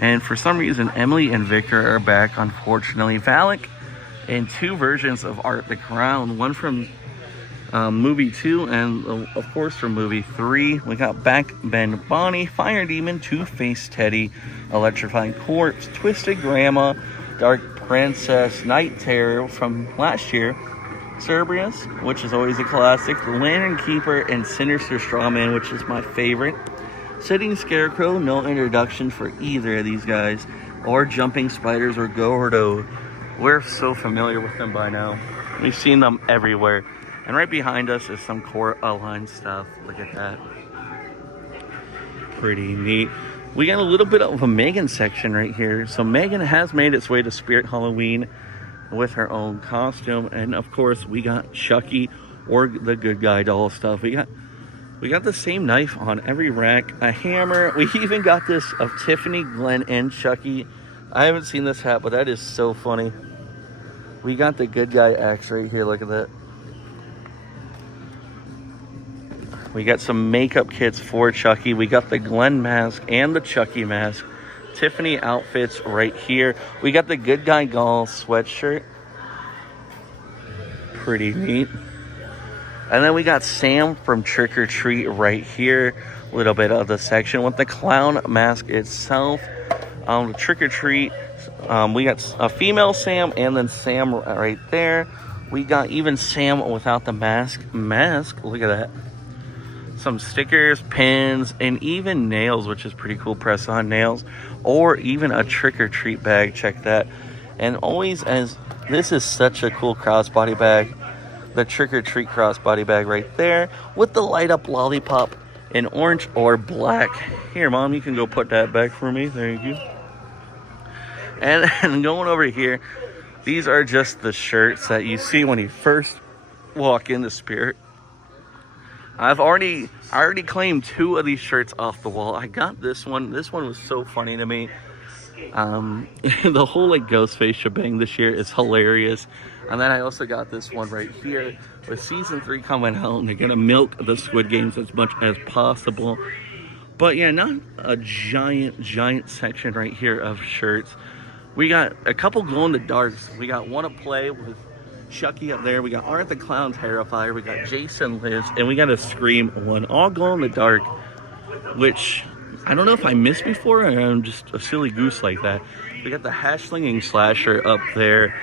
and for some reason Emily and Victor are back, unfortunately. Valak and 2 versions of Art the Clown, one from movie 2 and of course from movie 3. We got back Ben Bonnie, Fire Demon, Two-Face Teddy, Electrifying Corpse, Twisted Grandma, Dark Princess, Night Terror from last year, Cerberus, which is always a classic, the Lantern Keeper, and Sinister Strawman, which is my favorite. Sitting Scarecrow, no introduction for either of these guys. Or Jumping Spiders or Gordo. We're so familiar with them by now. We've seen them everywhere. And right behind us is some Coraline stuff. Look at that. Pretty neat. We got a little bit of a Megan section right here. So Megan has made its way to Spirit Halloween with her own costume. And of course we got Chucky or the Good Guy doll stuff. We got the same knife on every rack, a hammer. We even got this of Tiffany, Glenn, and Chucky. I haven't seen this hat, but that is so funny. We got the Good Guy axe right here. Look at that. We got some makeup kits for Chucky. We got the Glenn mask and the Chucky mask. Tiffany outfits right here. We got the Good Guy Gall sweatshirt. Pretty neat. And then we got Sam from Trick or Treat right here. A little bit of the section with the clown mask itself. The Trick or Treat. We got a female Sam and then Sam right there. We got even Sam without the mask. Look at that. Some stickers, pins, and even nails, which is pretty cool. Press-on nails. Or even a Trick or Treat bag. Check that. And always, as this is such a cool crossbody bag. The Trick or Treat crossbody bag right there with the light up lollipop in orange or black. Here, Mom, you can go put that back for me. Thank you. And going over here, these are just the shirts that you see when you first walk into Spirit. I already claimed 2 of these shirts off the wall. I got this one. This one was so funny to me. The whole like Ghostface shebang this year is hilarious. And then I also got this one right here with season 3 coming out, and they're gonna milk the Squid Games as much as possible. But yeah, not a giant section right here of shirts. We got a couple glow in the darks. We got Wanna Play with Chucky up there. We got Art the Clown Terrifier. We got Jason Lives, and we got a Scream one, all glow in the dark, which I don't know if I missed before, or I'm just a silly goose like that. We got the Hash-slinging Slasher up there.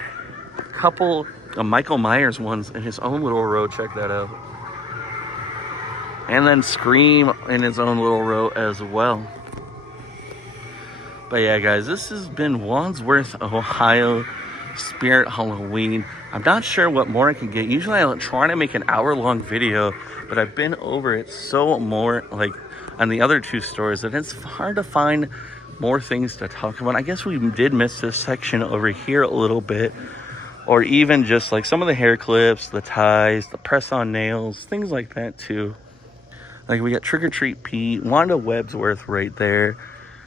A couple of Michael Myers ones in his own little row. Check that out. And then Scream in his own little row as well. But yeah, guys, this has been Wadsworth, Ohio Spirit Halloween. I'm not sure what more I can get. Usually I try to make an hour-long video, but I've been over it so more, like, on the other 2 stores that it's hard to find more things to talk about. I guess we did miss this section over here a little bit, or even just like some of the hair clips, the ties, the press-on nails, things like that too. Like we got Trick or Treat Pete, Wanda Wadsworth right there,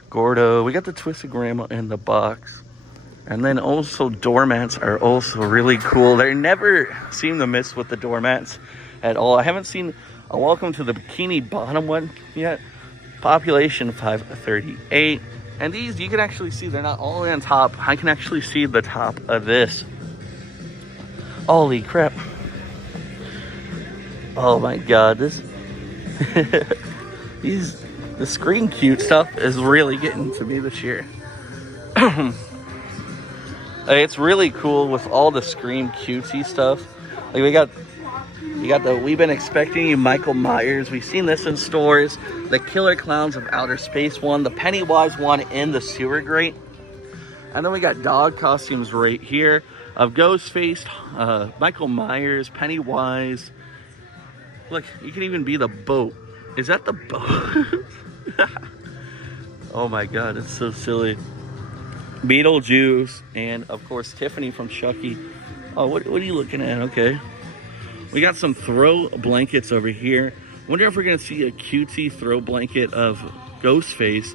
Gordo. We got the Twisted Grandma in the box. And then also doormats are also really cool. They never seem to miss with the doormats at all. I haven't seen a Welcome to the Bikini Bottom one yet. Population 538. And these, you can actually see, they're not all the way on top. I can actually see the top of this. Holy crap. Oh my god, this... the Scream Cute stuff is really getting to me this year. It's really cool with all the Scream cutesy stuff. Like we got the We've Been Expecting You Michael Myers. We've seen this in stores. The Killer Clowns of Outer Space one. The Pennywise one in the sewer grate. And then we got dog costumes right here of Ghostface, Michael Myers, Pennywise. Look, you can even be the boat. Is that the boat? Oh my god, it's so silly. Beetlejuice, and of course Tiffany from Chucky. Oh, what are you looking at? Okay. We got some throw blankets over here. Wonder if we're gonna see a cutesy throw blanket of Ghostface.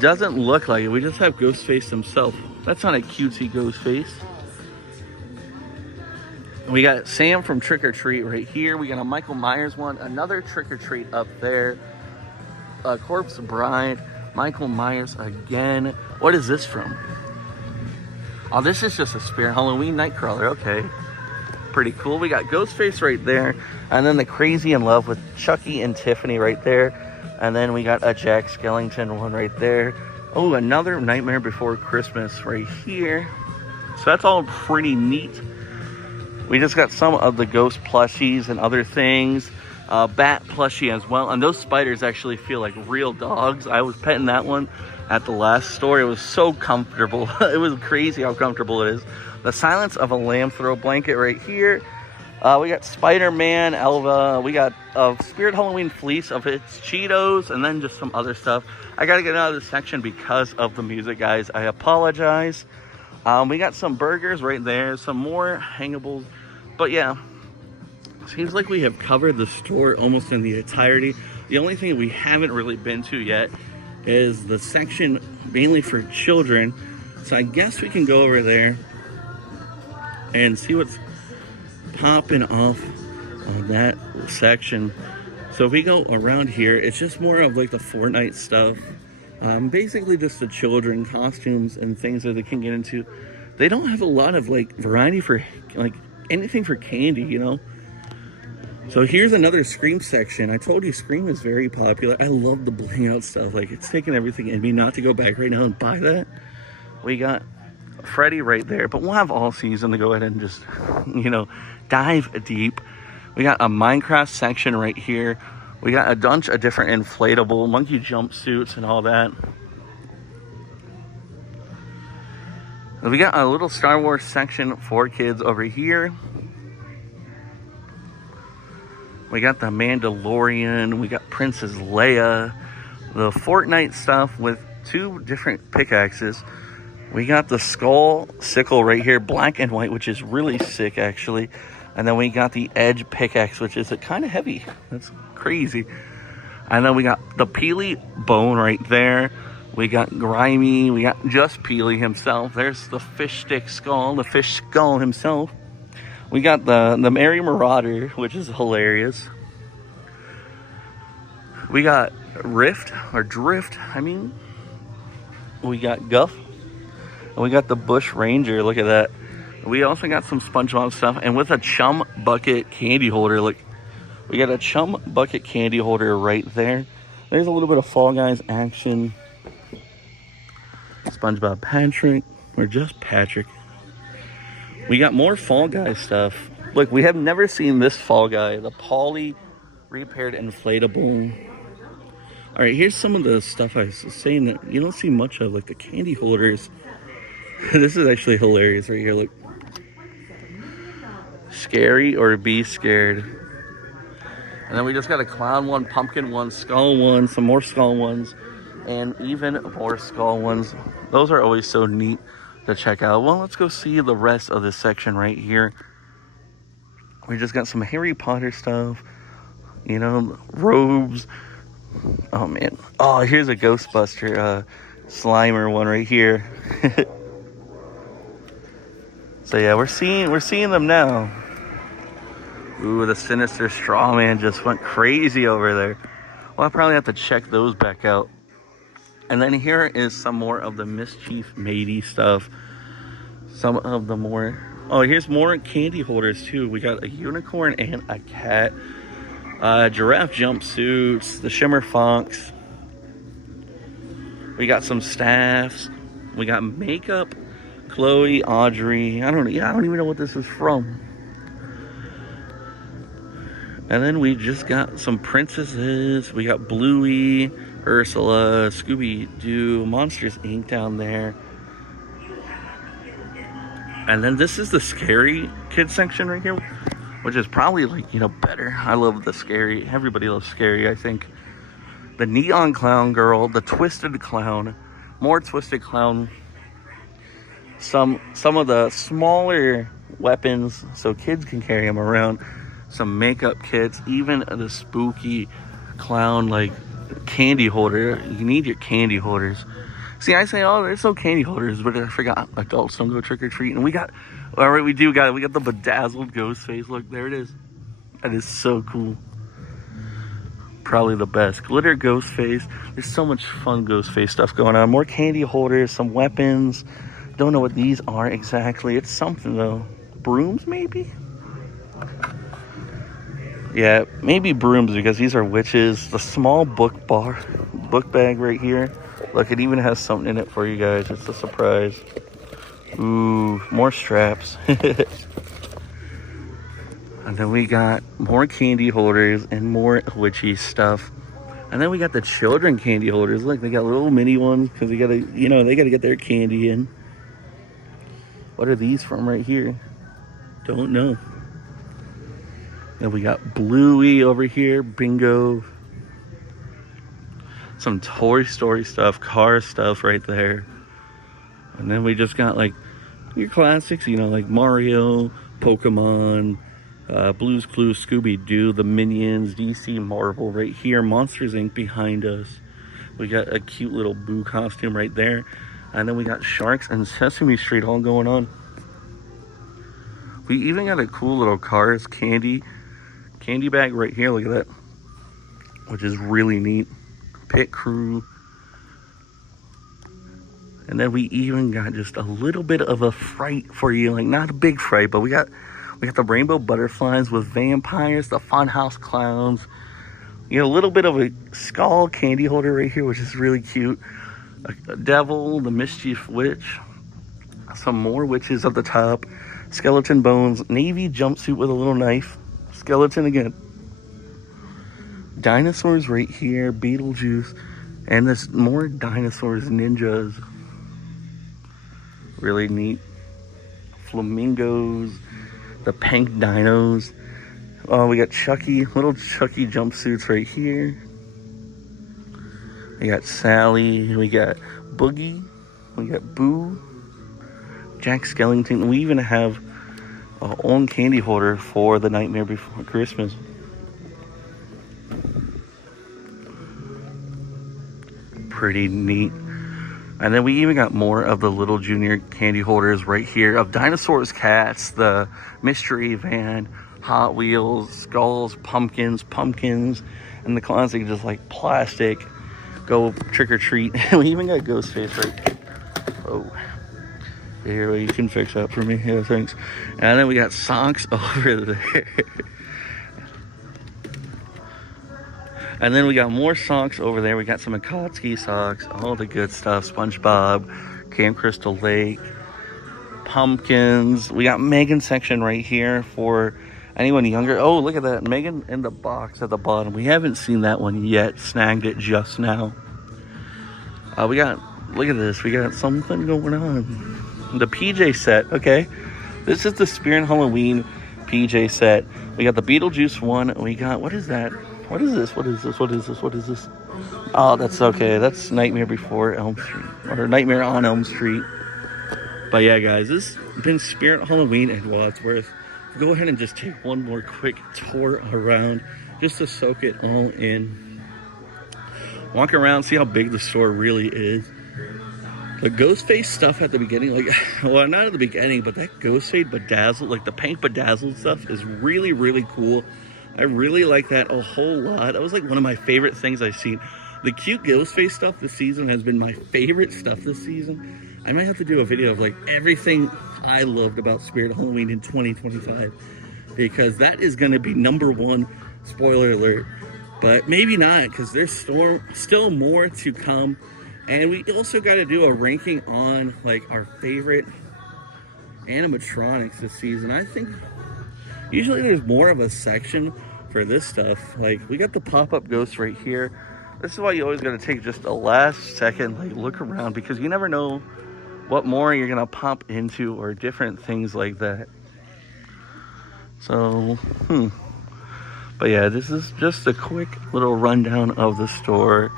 Doesn't look like it. We just have Ghostface himself. That's not a cutesy Ghostface. We got Sam from Trick or Treat right here. We got a Michael Myers one. Another Trick or Treat up there. A Corpse Bride. Michael Myers again. What is this from? Oh, this is just a Spirit Halloween Nightcrawler. Okay. Pretty cool. We got Ghostface right there. And then the Crazy in Love with Chucky and Tiffany right there. And then we got a Jack Skellington one right there. Oh, another Nightmare Before Christmas right here. So that's all pretty neat. We just got some of the ghost plushies and other things. bat plushie as well. And those spiders actually feel like real dogs. I was petting that one at the last store. It was so comfortable. It was crazy how comfortable it is. The Silence of a Lamb throw blanket right here. We got Spider-Man, Elva. We got a Spirit Halloween fleece of its Cheetos, and then just some other stuff. I gotta get out of this section because of the music, guys. I apologize. We got some burgers right there, some more hangables. But yeah, seems like we have covered the store almost in the entirety. The only thing we haven't really been to yet is the section mainly for children. So I guess we can go over there and see what's popping off on that section. So if we go around here, it's just more of like the Fortnite stuff. Basically just the children costumes and things that they can get into. They don't have a lot of like variety for like anything for candy, you know. So here's another Scream section. I told you Scream is very popular. I love the bling out stuff. Like, it's taking everything in me not to go back right now and buy that. We got Freddy right there, but we'll have all season to go ahead and just, you know, dive deep. We got a Minecraft section right here. We got a bunch of different inflatable monkey jumpsuits and all that. We got a little Star Wars section for kids over here. We got the Mandalorian. We got Princess Leia. The Fortnite stuff with 2 different pickaxes. We got the skull sickle right here, black and white, which is really sick actually. And then we got the edge pickaxe, which is kind of heavy. That's crazy. And then we got the Peely bone right there. We got Grimy. We got just Peely himself. There's the fish stick skull, the fish skull himself. We got the Merry Marauder, which is hilarious. We got Rift, or Drift, I mean. We got Guff. And we got the Bush Ranger, look at that. We also got some SpongeBob stuff. And with a Chum Bucket candy holder, look. We got a Chum Bucket candy holder right there. There's a little bit of Fall Guys action. SpongeBob Patrick, or just Patrick. We got more Fall Guy stuff. Look, we have never seen this Fall Guy, the Polly repaired inflatable. All right, here's some of the stuff I was saying that you don't see much of, like the candy holders. This is actually hilarious right here, look. Scary or be scared. And then we just got a clown one, pumpkin one, skull one, some more skull ones, and even more skull ones. Those are always so neat to check out. Well, let's go see the rest of this section right here. We just got some Harry Potter stuff, you know, robes. Oh man, oh, here's a Ghostbuster Slimer one right here. So yeah, we're seeing them now. Ooh, the Sinister Straw Man just went crazy over there. Well, I'll probably have to check those back out. And then here is some more of the Mischief Matey stuff. Some of the more... Oh, here's more candy holders, too. We got a unicorn and a cat. Giraffe jumpsuits. The Shimmer Fox. We got some staffs. We got makeup. Chloe, Audrey. I don't even know what this is from. And then we just got some princesses. We got Bluey, Ursula, Scooby-Doo, Monsters Inc. down there. And then this is the scary kids section right here, which is probably like, you know, better. I love the scary. Everybody loves scary, I think. The Neon Clown Girl, the Twisted Clown, more Twisted Clown. Some of the smaller weapons so kids can carry them around. Some makeup kits, even the spooky clown like candy holder. You need your candy holders. See, I say, oh, there's no candy holders, but I forgot adults don't go trick-or-treating. And we got the bedazzled ghost face. Look, there it is. That is so cool. Probably the best. Glitter ghost face. There's so much fun ghost face stuff going on. More candy holders, some weapons. Don't know what these are exactly. It's something though. Brooms maybe? Yeah, maybe brooms because these are witches. The small book bag right here. Look, it even has something in it for you guys. It's a surprise. Ooh, more straps. And then we got more candy holders and more witchy stuff. And then we got the children candy holders. Look, they got little mini ones because they gotta, you know, they gotta get their candy in. What are these from right here? Don't know. Then we got Bluey over here, Bingo. Some Toy Story stuff, car stuff right there. And then we just got like your classics, you know, like Mario, Pokemon, Blue's Clues, Scooby-Doo, the Minions, DC, Marvel right here, Monsters Inc. behind us. We got a cute little Boo costume right there. And then we got Sharks and Sesame Street all going on. We even got a cool little Cars candy bag right here. Look at that. Which is really neat. Pit Crew. And then we even got just a little bit of a fright for you. Like, not a big fright, but we got the rainbow butterflies with vampires, the funhouse clowns. You know, a little bit of a skull candy holder right here, which is really cute. A devil, the mischief witch. Some more witches at the top. Skeleton bones, navy jumpsuit with a little knife. Skeleton again. Dinosaurs right here, Beetlejuice. And there's more dinosaurs, ninjas. Really neat. Flamingos, the pink dinos. Oh, we got Chucky, little Chucky jumpsuits right here. We got Sally, we got Boogie, we got Boo, Jack Skellington. We even have our own candy holder for the Nightmare Before Christmas. Pretty neat. And then we even got more of the little junior candy holders right here of dinosaurs, cats, the mystery van, Hot Wheels, skulls, pumpkins, and the classic just like plastic, go trick or treat. We even got Ghostface right. Oh, here, you can fix that for me. Yeah, thanks. And then we got socks over there. And then we got more socks over there. We got some Akatsuki socks, all the good stuff. SpongeBob, Camp Crystal Lake, pumpkins. We got Megan section right here for anyone younger. Oh, look at that. Megan in the box at the bottom. We haven't seen that one yet. Snagged it just now. Look at this. We got something going on. The PJ set, okay. This is the SPIRIRT Halloween PJ set. We got the Beetlejuice one. We got, what is that? What is this? What is this? What is this? What is this? Oh, that's okay. That's Nightmare Before Elm Street. Or Nightmare on Elm Street. But yeah, guys, this has been SPIRIRT Halloween at Wadsworth. Go ahead and just take one more quick tour around just to soak it all in. Walk around, see how big the store really is. The Ghostface stuff at the beginning, like, well, not at the beginning, but that Ghostface bedazzled, like the pink bedazzled stuff is really, really cool. I really like that a whole lot. That was like one of my favorite things I've seen. The cute Ghostface stuff this season has been my favorite stuff this season. I might have to do a video of like everything I loved about SPIRIRT Halloween in 2025, because that is going to be #1, spoiler alert. But maybe not, because there's still more to come. And we also got to do a ranking on like our favorite animatronics this season. I think usually there's more of a section for this stuff. Like, we got the pop-up ghost right here. This is why you always got to take just a last second, like, look around, because you never know what more you're gonna pop into or different things like that. So, but yeah, this is just a quick little rundown of the store.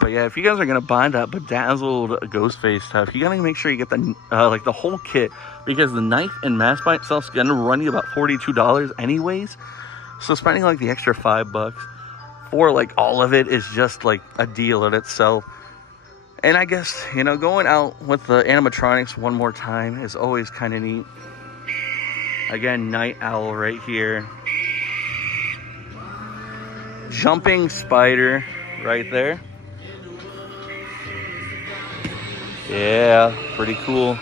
But yeah, if you guys are gonna buy that bedazzled Ghostface stuff, you gotta make sure you get the like the whole kit, because the knife and mask by itself is gonna run you about $42 anyways. So spending like the extra $5 for like all of it is just like a deal in itself. And I guess, you know, going out with the animatronics one more time is always kind of neat. Again, Night Owl right here. Jumping Spider right there. Yeah, pretty cool.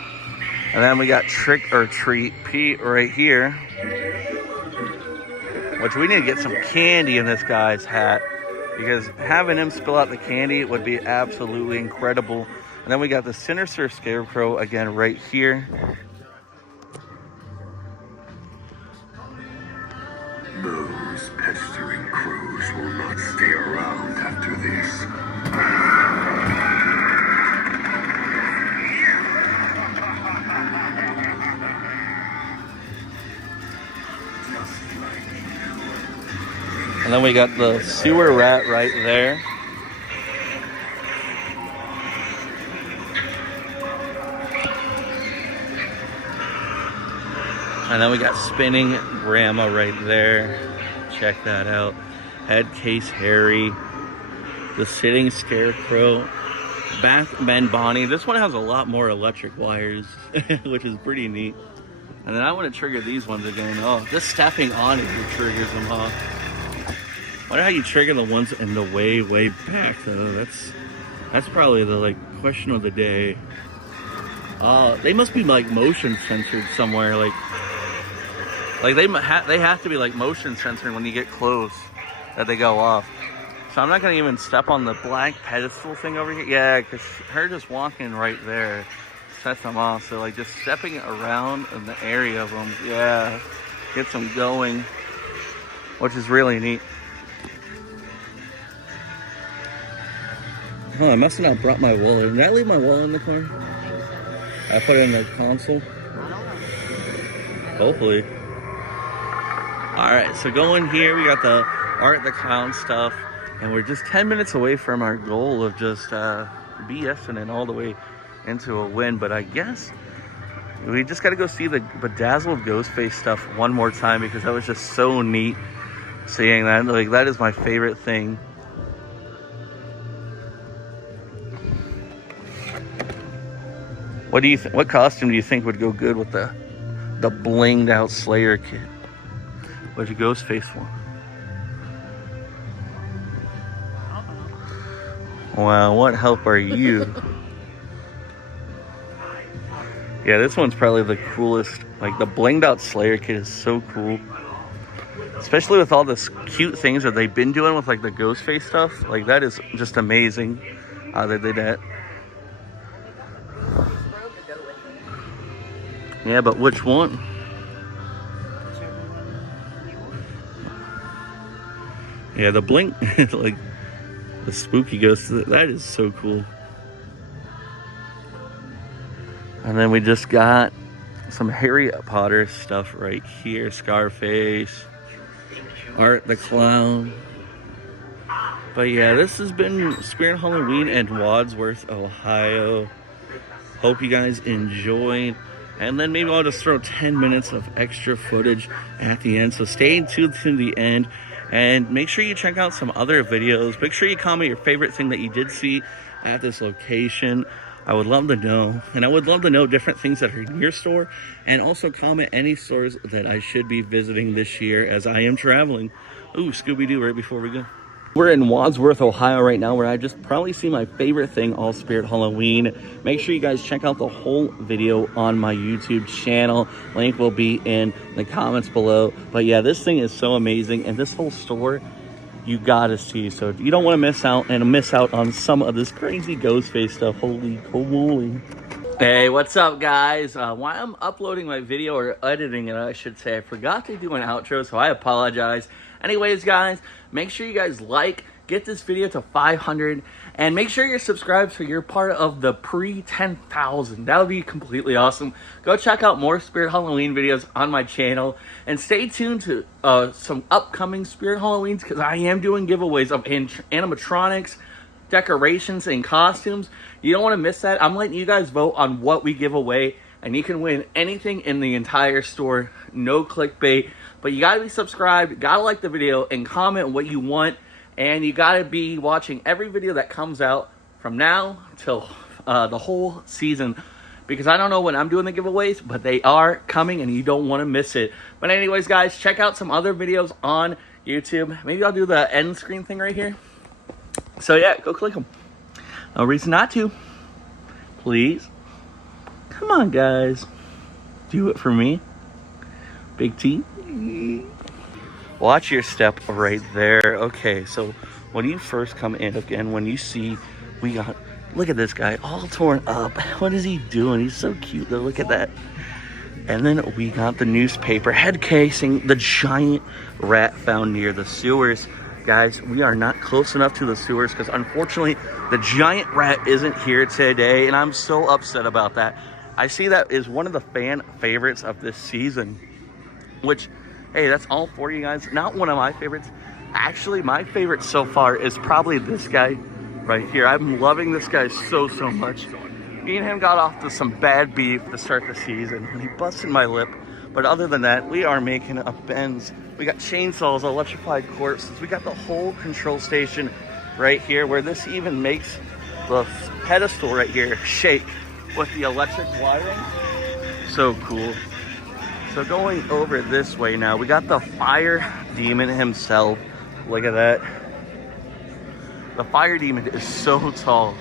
And then we got Trick or Treat Pete right here, which we need to get some candy in this guy's hat, because having him spill out the candy would be absolutely incredible. And then we got the Sinister Scarecrow again right here. pestering crows will not stay around after this. And then we got the sewer rat right there. And then we got spinning grandma right there. Check that out. Head case Harry. The sitting scarecrow. Backbend Bonnie. This one has a lot more electric wires, which is pretty neat. And then I want to trigger these ones again. Oh, just stepping on it triggers them, huh? I wonder how you trigger the ones in the way back though. That's probably the like question of the day. They must be like motion censored somewhere. Like they have to be like motion censored when you get close, that they go off. So I'm not gonna even step on the black pedestal thing over here. Yeah, because her just walking right there sets them off. So like just stepping around in the area of them, yeah, gets them going, which is really neat. Oh, I must have not brought my wallet. Did I leave my wallet in the car? I put it in the console. Hopefully. Alright, so going here, we got the Art the Clown stuff. And we're just 10 minutes away from our goal of just BSing it all the way into a win. But I guess we just got to go see the Bedazzled Ghostface stuff one more time, because that was just so neat seeing that. Like, that is my favorite thing. What costume do you think would go good with the blinged out Slayer kit? What's your Ghostface one? Wow, what help are you? Yeah, this one's probably the coolest. Like, the blinged out Slayer kit is so cool. Especially with all the cute things that they've been doing with like the Ghostface stuff. Like, that is just amazing how they did that. Yeah, but which one? Yeah, the blink, like the spooky ghost, that is so cool. And then we just got some Harry Potter stuff right here. Scarface, Art the Clown. But yeah, this has been Spirit Halloween in Wadsworth, Ohio. Hope you guys enjoyed. And then maybe I'll just throw 10 minutes of extra footage at the end. So stay tuned to the end. And make sure you check out some other videos. Make sure you comment your favorite thing that you did see at this location. I would love to know. And I would love to know different things that are in your store. And also comment any stores that I should be visiting this year as I am traveling. Ooh, Scooby-Doo right before we go. We're in Wadsworth, Ohio right now, where I just probably see my favorite thing all Spirit Halloween. Make sure you guys check out the whole video on my YouTube channel. Link will be in the comments below. But yeah, this thing is so amazing. And this whole store, you gotta see. So you don't want to miss out on some of this crazy Ghostface stuff. Holy moly. Hey, what's up, guys? While I'm uploading my video, or editing it, I should say, I forgot to do an outro, so I apologize. Anyways, guys, make sure you guys get this video to 500, and make sure you're subscribed so you're part of the pre-10,000. That would be completely awesome. Go check out more Spirit Halloween videos on my channel, and stay tuned to some upcoming Spirit Halloweens, because I am doing giveaways of animatronics, decorations, and costumes. You don't want to miss that. I'm letting you guys vote on what we give away, and you can win anything in the entire store. No clickbait. But you gotta be subscribed, gotta like the video, and comment what you want. And you gotta be watching every video that comes out from now till the whole season. Because I don't know when I'm doing the giveaways, but they are coming and you don't want to miss it. But anyways, guys, check out some other videos on YouTube. Maybe I'll do the end screen thing right here. So yeah, go click them. No reason not to. Please. Come on, guys. Do it for me. Big T. Watch your step right there. Okay, so when you first come in again, when you see we got, look at this guy all torn up. What is he doing? He's so cute though. Look at that. And then we got the newspaper head casing the giant rat found near the sewers. Guys, we are not close enough to the sewers because unfortunately the giant rat isn't here today, and I'm so upset about that. I see that is one of the fan favorites of this season, which, hey, that's all for you guys. Not one of my favorites. Actually, my favorite so far is probably this guy right here. I'm loving this guy so much. Me and him got off to some bad beef to start the season, and he busted my lip. But other than that, we are making a bends. We got chainsaws, electrified corpses. We got the whole control station right here, where this even makes the pedestal right here shake with the electric wiring. So cool. So going over this way now, we got the fire demon himself. Look at that. The fire demon is so tall.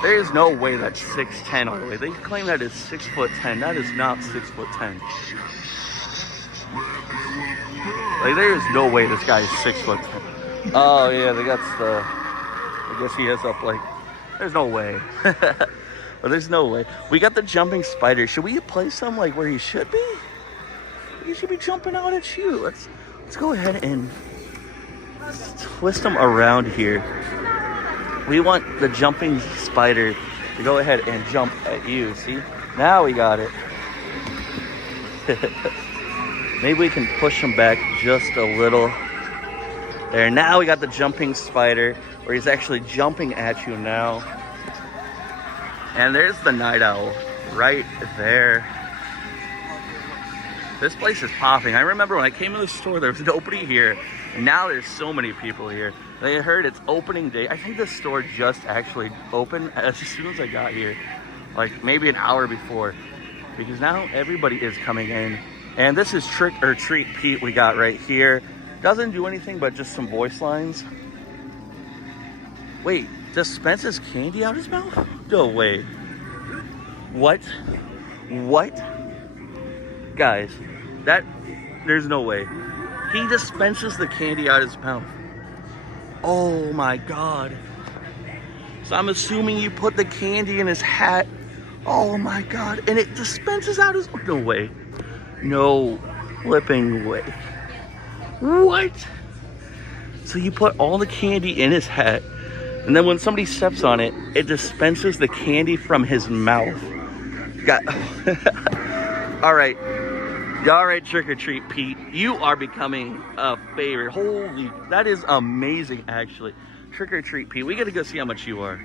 There is no way that's 6'10" all the way. They claim that is 6'10". That is not 6'10". Like, there is no way this guy is 6'10". Oh yeah, they got the. I guess he has up like. There's no way. But there's no way. We got the jumping spider. Should we place him like where he should be? He should be jumping out at you. Let's go ahead and twist him around here. We want the jumping spider to go ahead and jump at you. See? Now we got it. Maybe we can push him back just a little. There. Now we got the jumping spider where he's actually jumping at you now. And there's the night owl right there. This place is popping. I remember when I came to the store, there was nobody here. And now there's so many people here. They heard it's opening day. I think this store just actually opened as soon as I got here. Like maybe an hour before. Because now everybody is coming in. And this is Trick or Treat Pete we got right here. Doesn't do anything but just some voice lines. Wait, dispenses candy out his mouth? No way. What? Guys, there's no way. He dispenses the candy out his mouth. Oh my God. So I'm assuming you put the candy in his hat. Oh my God. And it dispenses out his... No way. No flipping way. What? So you put all the candy in his hat, and then when somebody steps on it, it dispenses the candy from his mouth. All right, Trick or Treat Pete, you are becoming a favorite. Holy, that is amazing, actually. Trick or Treat Pete, we gotta go see how much you are.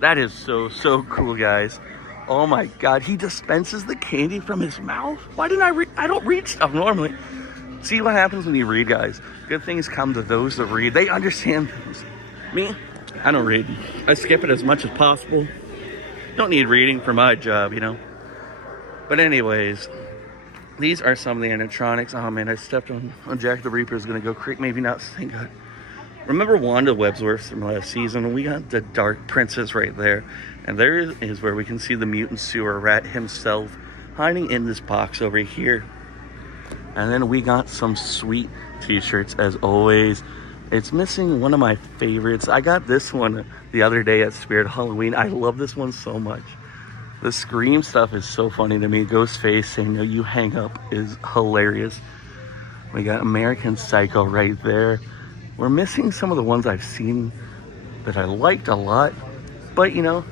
That is so cool, guys. Oh my God, he dispenses the candy from his mouth? Why didn't I read? I don't read stuff normally. See what happens when you read, guys. Good things come to those that read. They understand things. Me, I don't read. I skip it as much as possible. Don't need reading for my job, you know. But anyways, these are some of the animatronics. Oh man, I stepped on Jack the Reaper is gonna go creep. Maybe not, thank God. Remember Wanda Wadsworth from last season? We got the Dark Princess right there. And there is where we can see the mutant sewer rat himself hiding in this box over here. And then we got some sweet t-shirts as always. It's missing one of my favorites. I got this one the other day at SPIRIRT Halloween. I love this one so much. The Scream stuff is so funny to me. Ghostface saying, "No, you hang up," is hilarious. We got American Psycho right there. We're missing some of the ones I've seen that I liked a lot. But, you know,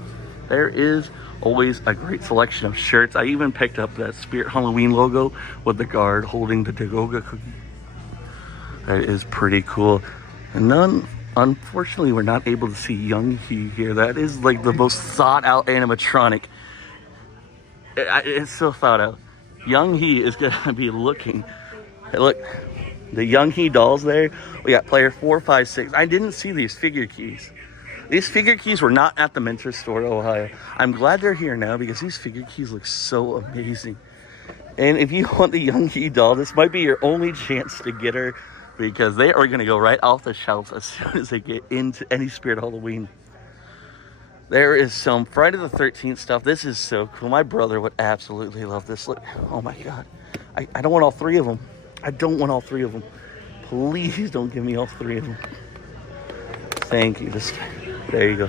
there is always a great selection of shirts. I even picked up that SPIRIRT Halloween logo with the guard holding the Dagoga cookie. That is pretty cool. And unfortunately, we're not able to see Young He here. That is like the most thought out animatronic. It's so thought out. Young He is gonna be looking. Hey, look, the Young He dolls there. We got player 4, 5, 6. I didn't see these figure keys. These figure keys were not at the Mattress store, Ohio. I'm glad they're here now because these figure keys look so amazing. And if you want the Young He doll, this might be your only chance to get her because they are going to go right off the shelves as soon as they get into any SPIRIRT Halloween. There is some Friday the 13th stuff. This is so cool. My brother would absolutely love this. Look, oh my God. I don't want all three of them. I don't want all three of them. Please don't give me all three of them. Thank you. There you go.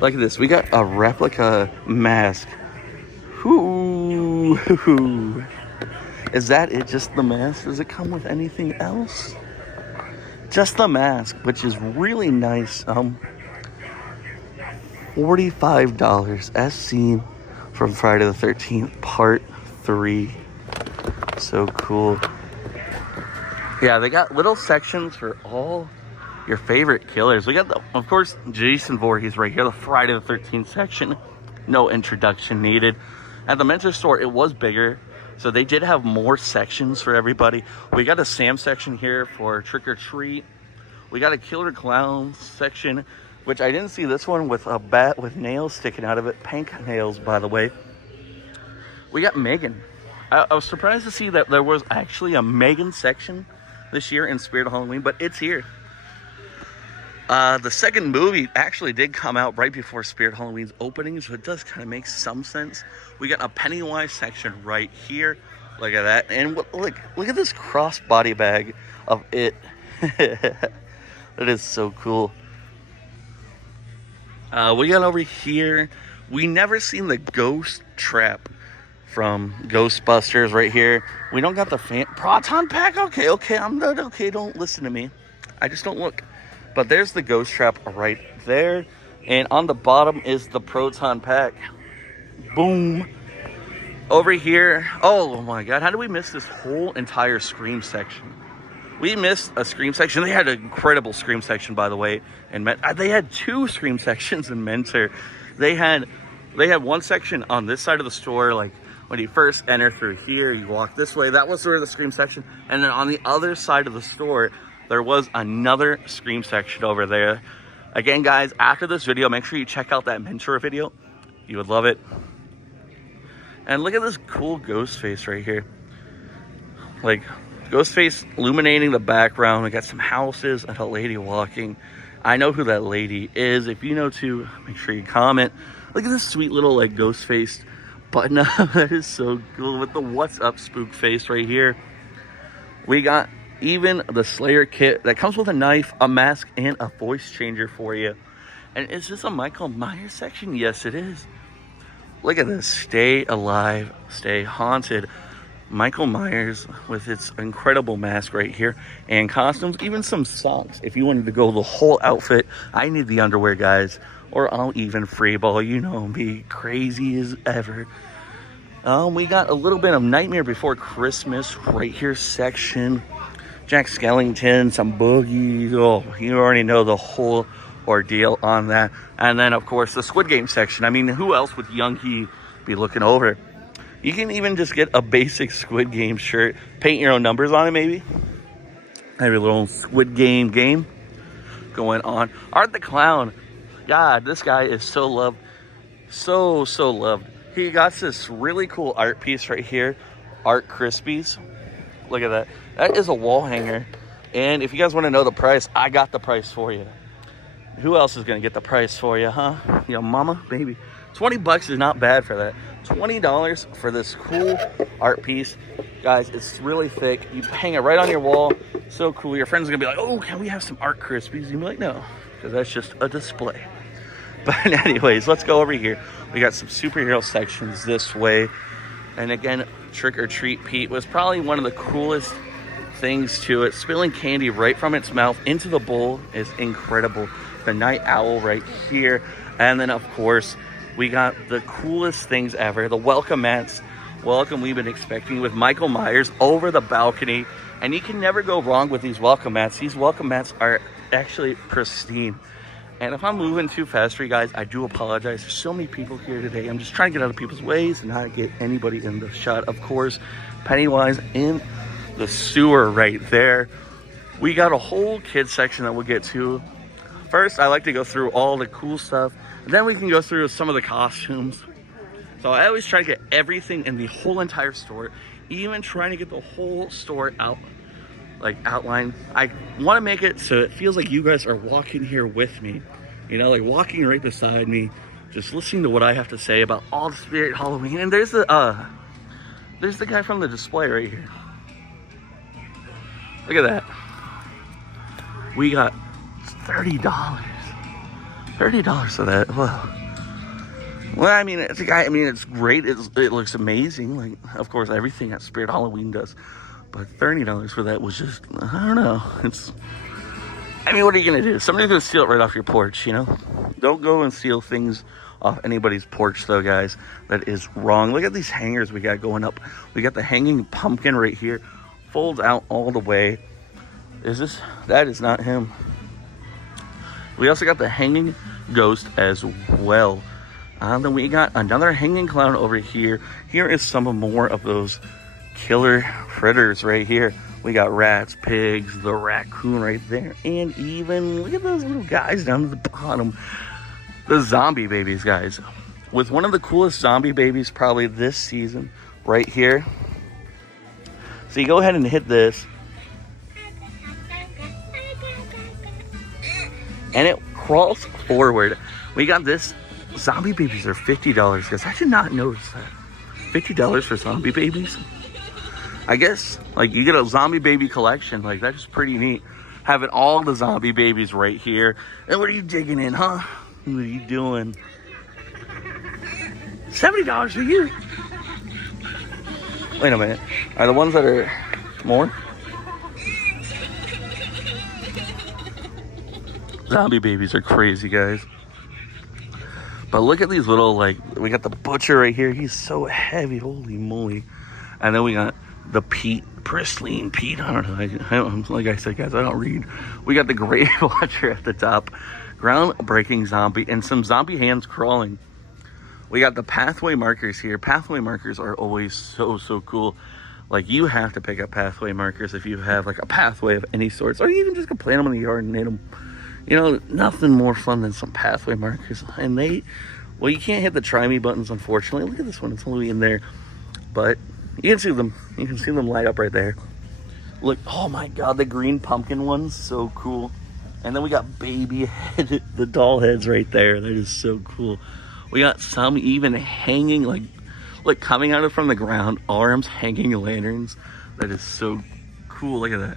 Look at this. We got a replica mask. Ooh. Ooh. Is that it? Just the mask? Does it come with anything else? Just the mask, which is really nice. $45 as seen from Friday the 13th, part 3. So cool. Yeah, they got little sections for all your favorite killers. We got, of course, Jason Voorhees right here, the Friday the 13th section. No introduction needed. At the Mentor store, it was bigger, so they did have more sections for everybody. We got a Sam section here for Trick or Treat. We got a Killer Clowns section, which I didn't see this one with a bat with nails sticking out of it. Pink nails, by the way. We got Megan. I was surprised to see that there was actually a Megan section this year in Spirit Halloween, but it's here. The second movie actually did come out right before Spirit Halloween's opening, so it does kind of make some sense. We got a Pennywise section right here. Look at that. And look at this crossbody bag of it. That is so cool. We got over here. We never seen the ghost trap from Ghostbusters right here. We don't got the Proton Pack. Okay, I'm not okay. Don't listen to me. I just don't look. But there's the ghost trap right there. And on the bottom is the Proton Pack. Boom. Over here. Oh my God. How did we miss this whole entire Scream section? We missed a Scream section. They had an incredible Scream section, by the way. And they had 2 Scream sections in Mentor. They had one section on this side of the store, like when you first enter through here, you walk this way. That was sort of the Scream section. And then on the other side of the store, there was another Scream section over there. Again, guys, after this video, make sure you check out that Mentor video. You would love it. And look at this cool ghost face right here. Like, ghost face illuminating the background. We got some houses and a lady walking. I know who that lady is. If you know too, make sure you comment. Look at this sweet little like ghost face button up. That is so cool with the what's up spook face right here. We got even the Slayer kit that comes with a knife, a mask, and a voice changer for you. And is this a Michael Myers section? Yes, it is. Look at this. Stay alive, stay haunted. Michael Myers with its incredible mask right here and costumes, even some socks. If you wanted to go the whole outfit, I need the underwear, guys, or I'll even freeball. You know me, crazy as ever. We got a little bit of Nightmare Before Christmas right here section. Jack Skellington, some boogies. Oh, you already know the whole ordeal on that. And then, of course, the Squid Game section. I mean, who else would Young He be looking over? You can even just get a basic Squid Game shirt. Paint your own numbers on it, maybe. Have your little Squid Game going on. Art the Clown. God, this guy is so loved. So loved. He got this really cool art piece right here. Art Krispies. Look at that. That is a wall hanger. And if you guys want to know the price, I got the price for you. Who else is going to get the price for you, huh? Your mama? Baby. 20 bucks is not bad for that. $20 for this cool art piece. Guys, it's really thick. You hang it right on your wall. So cool. Your friends are going to be like, oh, can we have some art Krispies? You'll be like, no, because that's just a display. But anyways, let's go over here. We got some superhero sections this way. And again, Trick or Treat Pete was probably one of the coolest things to it. Spilling candy right from its mouth into the bowl is incredible. The Night Owl right here. And then, of course, we got the coolest things ever. The welcome mats. Welcome we've been expecting with Michael Myers over the balcony. And you can never go wrong with these welcome mats. These welcome mats are actually pristine. And if I'm moving too fast for you guys, I do apologize. There's so many people here today. I'm just trying to get out of people's ways and not get anybody in the shot. Of course, Pennywise in the sewer right there. We got a whole kids section that we'll get to. First, I like to go through all the cool stuff. And then we can go through some of the costumes. So I always try to get everything in the whole entire store. Even trying to get the whole store out. Like outline. I want to make it so it feels like you guys are walking here with me, you know, like walking right beside me, just listening to what I have to say about all the Spirit Halloween. And there's the guy from the display right here. Look at that. We got $30 for that. Whoa. Well, I mean, it's great. It looks amazing. Like, of course, everything at Spirit Halloween does. But $30 for that was just, I don't know. I mean, what are you going to do? Somebody's going to steal it right off your porch, you know? Don't go and steal things off anybody's porch, though, guys. That is wrong. Look at these hangers we got going up. We got the hanging pumpkin right here. Folds out all the way. That is not him. We also got the hanging ghost as well. Then we got another hanging clown over here. Here is some more of those killer critters right here. We got rats, pigs, the raccoon right there, and even look at those little guys down at the bottom. The zombie babies, guys. With one of the coolest zombie babies probably this season right here. So you go ahead and hit this. And it crawls forward. We got this. Zombie babies are $50, guys. I did not notice that. $50 for zombie babies? I guess, like, you get a zombie baby collection. Like, that's pretty neat. Having all the zombie babies right here. And what are you digging in, huh? What are you doing? $70 for you. Wait a minute. Are the ones that are more? Zombie babies are crazy, guys. But look at these little, like, we got the butcher right here. He's so heavy. Holy moly. And then we got the Pete, Pristine Pete. I don't know. Like I said, guys, I don't read. We got the Grave Watcher at the top. Groundbreaking zombie. And some zombie hands crawling. We got the pathway markers here. Pathway markers are always so cool. Like, you have to pick up pathway markers if you have, like, a pathway of any sorts. Or you even just go plant them in the yard and knit them. You know, nothing more fun than some pathway markers. And well, you can't hit the try me buttons, unfortunately. Look at this one. It's only in there. But you can see them. You can see them light up right there. Look, oh my God, the green pumpkin one's so cool. And then we got baby head, the doll heads right there. That is so cool. We got some even hanging, like coming out from the ground, arms hanging lanterns. That is so cool. Look at that.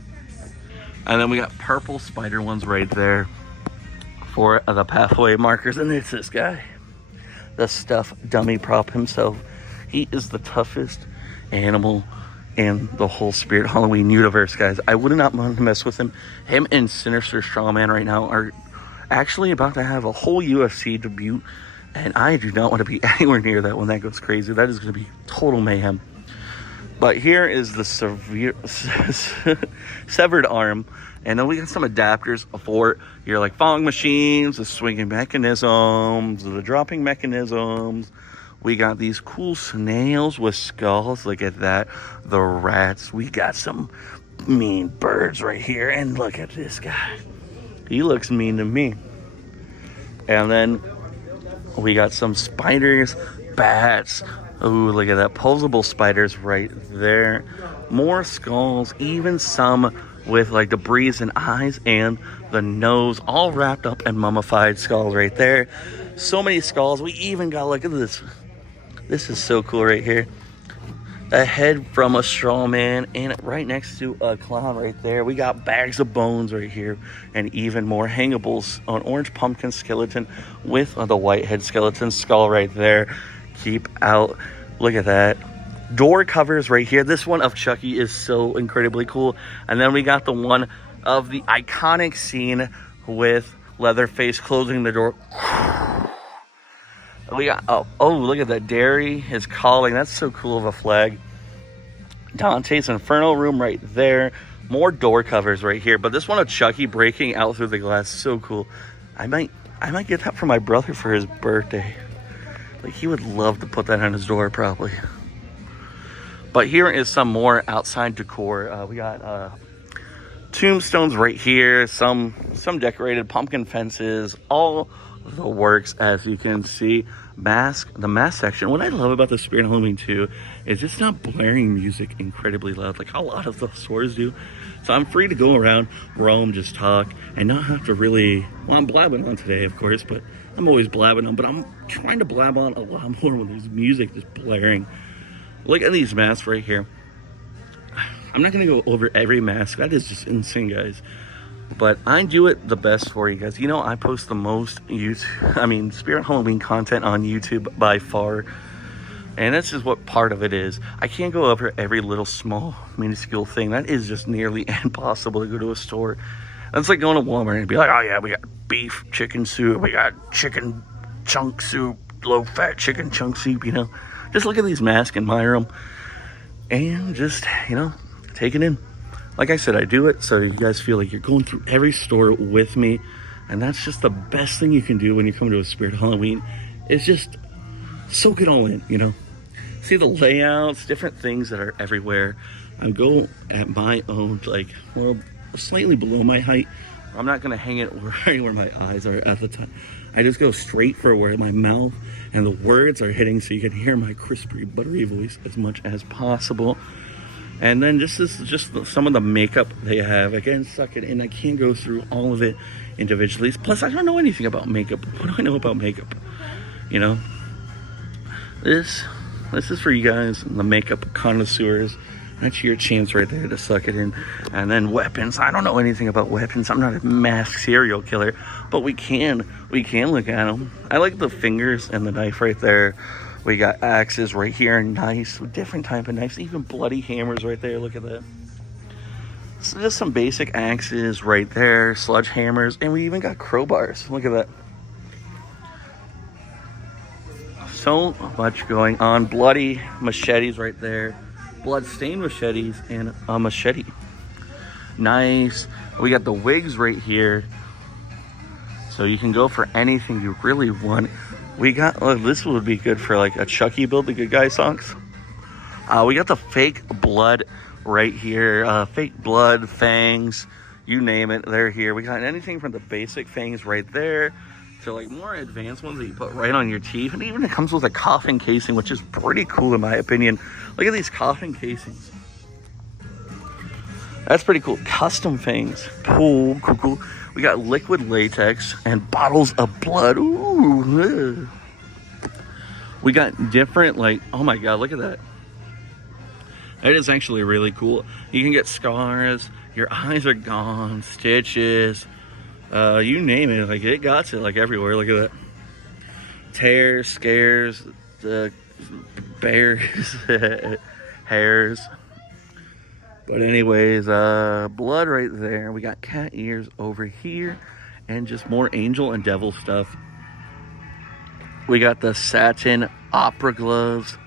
And then we got purple spider ones right there for the pathway markers. And it's this guy, the stuffed dummy prop himself. He is the toughest animal in the whole Spirit Halloween universe, guys. I would not want to mess with him. Him and Sinister Strawman right now are actually about to have a whole UFC debut. And I do not want to be anywhere near that when that goes crazy. That is going to be total mayhem. But here is the severed arm. And then we got some adapters for your, like, falling machines, the swinging mechanisms, the dropping mechanisms. We got these cool snails with skulls. Look at that. The rats. We got some mean birds right here. And look at this guy. He looks mean to me. And then we got some spiders, bats. Ooh, look at that. Posable spiders right there. More skulls, even some with, like, debris and eyes and the nose, all wrapped up in mummified skulls right there. So many skulls. We even got, look at this. This is so cool right here. A head from a straw man, and right next to a clown right there. We got bags of bones right here, and even more hangables. An orange pumpkin skeleton with the white head skeleton skull right there. Keep out. Look at that. Door covers right here. This one of Chucky is so incredibly cool. And then we got the one of the iconic scene with Leatherface closing the door. We got, oh, look at that. Dairy is calling. That's so cool of a flag. Dante's Inferno room right there. More door covers right here. But this one of Chucky breaking out through the glass. So cool. I might get that for my brother for his birthday. Like, he would love to put that on his door, probably. But here is some more outside decor. We got tombstones right here. Some decorated pumpkin fences. All the works, as you can see. The mask section. What I love about the Spirit Halloween 2 is it's not blaring music incredibly loud like a lot of the stores do. So I'm free to go around, roam, just talk, and not have to really, well, I'm blabbing on today, of course, but I'm always blabbing on, but I'm trying to blab on a lot more when there's music just blaring. Look at these masks right here. I'm not going to go over every mask. That is just insane, guys. But I do it the best for you guys. You know, I post the most Spirit Halloween content on YouTube by far. And that's just what part of it is. I can't go over every little small minuscule thing. That is just nearly impossible to go to a store. That's like going to Walmart and be like, oh yeah, we got beef chicken soup, we got chicken chunk soup, low fat chicken chunk soup, you know. Just look at these masks in my room and just, you know, take it in. Like I said, I do it so you guys feel like you're going through every store with me. And that's just the best thing you can do when you come to a Spirit Halloween. It's just soak it all in, you know. See the layouts, different things that are everywhere. I go at my own, like, well, slightly below my height. I'm not gonna hang it right where my eyes are at the time. I just go straight for where my mouth and the words are hitting so you can hear my crispy, buttery voice as much as possible. And then this is just some of the makeup they have. Again, suck it in. I can't go through all of it individually. Plus, I don't know anything about makeup. What do I know about makeup? You know, this is for you guys, the makeup connoisseurs. That's your chance right there to suck it in. And then weapons. I don't know anything about weapons. I'm not a masked serial killer, but we can look at them. I like the fingers and the knife right there. We got axes right here, nice, different type of knives, even bloody hammers right there. Look at that. So just some basic axes right there, sludge hammers, and we even got crowbars. Look at that. So much going on. Bloody machetes right there, blood-stained machetes, and a machete. Nice. We got the wigs right here, so you can go for anything you really want. We got, this would be good for like a Chucky build, the Good Guy songs. We got the fake blood right here. Fake blood, fangs, you name it, they're here. We got anything from the basic fangs right there to like more advanced ones that you put right on your teeth. And even it comes with a coffin casing, which is pretty cool in my opinion. Look at these coffin casings. That's pretty cool. Custom fangs. Cool. We got liquid latex and bottles of blood. Ooh. We got different, like, oh my god, look at that. That is actually really cool. You can get scars, your eyes are gone, stitches, you name it. Like, it got it, like, everywhere. Look at that. Tears, scares, bears, hairs. But anyways, blood right there. We got cat ears over here and just more angel and devil stuff. We got the satin opera gloves.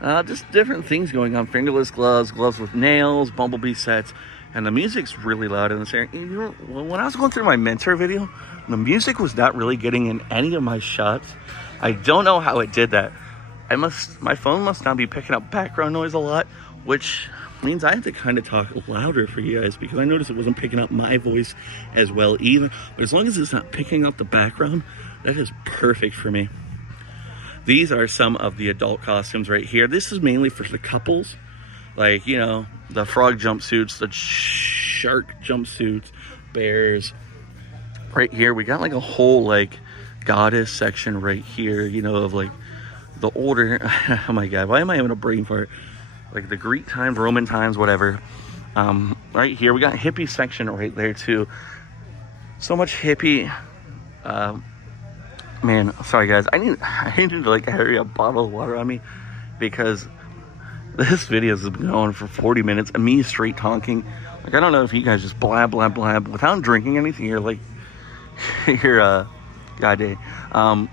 Just different things going on. Fingerless gloves, gloves with nails, bumblebee sets. And the music's really loud in this area. You know, when I was going through my mentor video, the music was not really getting in any of my shots. I don't know how it did that. My phone must not be picking up background noise a lot, which means I have to kind of talk louder for you guys because I noticed it wasn't picking up my voice as well either. But as long as it's not picking up the background, that is perfect for me. These are some of the adult costumes right here. This is mainly for the couples. Like, you know, the frog jumpsuits, the shark jumpsuits, bears. Right here, we got like a whole like goddess section right here, you know, of like the older, oh my god, why am I having a brain fart? Like the Greek times, Roman times, whatever. Right here, we got hippie section right there too. So much hippie. Man, sorry guys, I need to like carry a bottle of water on me because this video has been going for 40 minutes and me straight talking. Like, I don't know if you guys just blab without drinking anything. You're like, goddamn.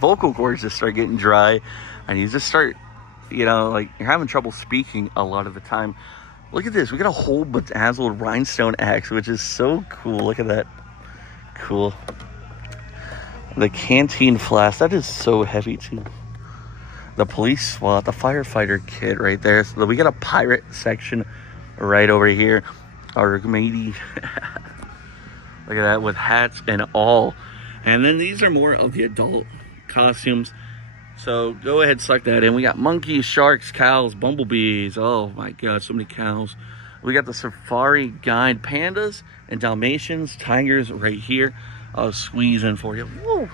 Vocal cords just start getting dry and you just start, you know, like you're having trouble speaking a lot of the time. Look at this. We got a whole bedazzled rhinestone axe, which is so cool. Look at that. Cool. The canteen flask. That is so heavy too. The police SWAT, the firefighter kit right there. So we got a pirate section right over here. Or maybe look at that, with hats and all. And then these are more of the adult costumes. So go ahead, suck that in. We got monkeys, sharks, cows, bumblebees. Oh my god, so many cows. We got the safari guide pandas and Dalmatians, tigers right here. I'll squeeze in for you. Woo.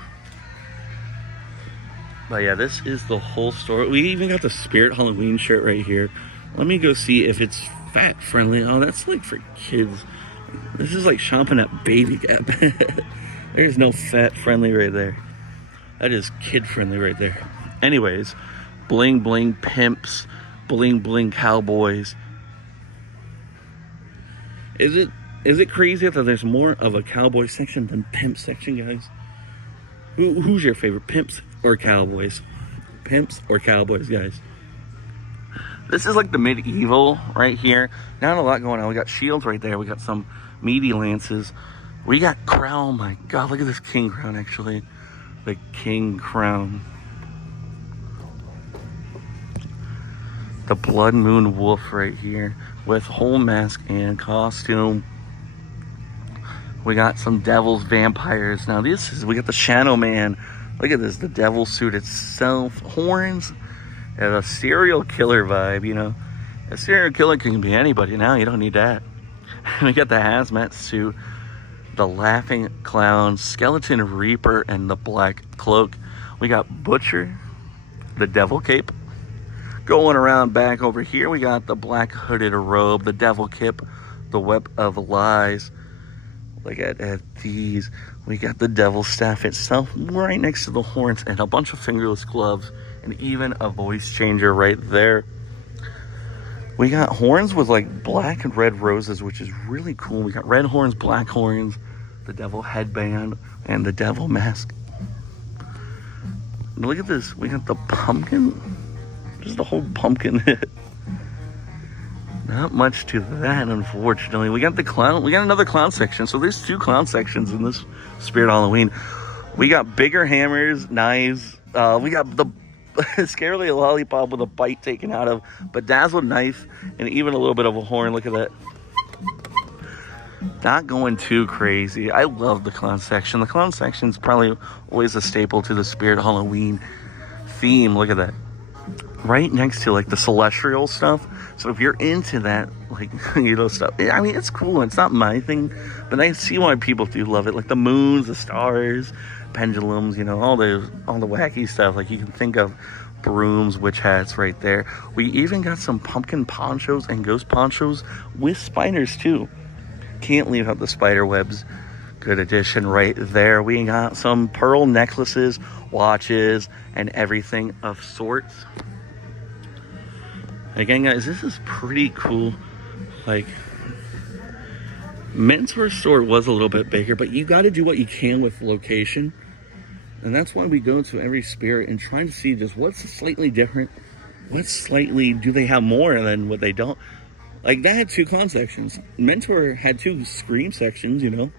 But yeah, this is the whole store. We even got the Spirit Halloween shirt right here. Let me go see if it's fat friendly. Oh, that's like for kids. This is like shopping at Baby Gap. There's no fat friendly right there. That is kid friendly right there. Anyways, bling bling pimps, bling bling cowboys. Is it crazy that there's more of a cowboy section than pimp section, guys? Who's your favorite, pimps or cowboys? Pimps or cowboys, guys? This is like the medieval right here. Not a lot going on. We got shields right there. We got some meaty lances. We got crown. Oh my God, look at this king crown, actually. The king crown. The blood moon wolf right here with whole mask and costume. We got some devils, vampires. Now we got the Shadow Man. Look at this, the devil suit itself. Horns and a serial killer vibe, you know. A serial killer can be anybody now, you don't need that. We got the hazmat suit, the laughing clown, skeleton reaper, and the black cloak. We got Butcher, the devil cape. Going around back over here, we got the black hooded robe, the devil cape, the web of lies. Look at these. We got the devil staff itself right next to the horns and a bunch of fingerless gloves and even a voice changer right there. We got horns with like black and red roses, which is really cool. We got red horns, black horns, the devil headband, and the devil mask. Look at this. We got the pumpkin. Just the whole pumpkin. Not much to that, unfortunately. We got the clown. We got another clown section. So there's 2 clown sections in this Spirit Halloween. We got bigger hammers, knives. We got the scarily lollipop with a bite taken out of, bedazzled knife, and even a little bit of a horn. Look at that. Not going too crazy. I love the clown section. The clown section is probably always a staple to the Spirit Halloween theme. Look at that. Right next to like the celestial stuff. So if you're into that, like, you know, stuff, I mean, it's cool. It's not my thing, but I see why people do love it. Like the moons, the stars, pendulums, you know, all the wacky stuff. Like you can think of brooms, witch hats right there. We even got some pumpkin ponchos and ghost ponchos with spiders too. Can't leave out the spider webs. Good addition right there. We got some pearl necklaces, watches, and everything of sorts. Again, guys, this is pretty cool. Like, Mentor store was a little bit bigger, but you got to do what you can with location. And that's why we go to every Spirit and try to see just what's slightly different. What slightly do they have more than what they don't? Like, that had 2 clown sections. Mentor had 2 scream sections, you know.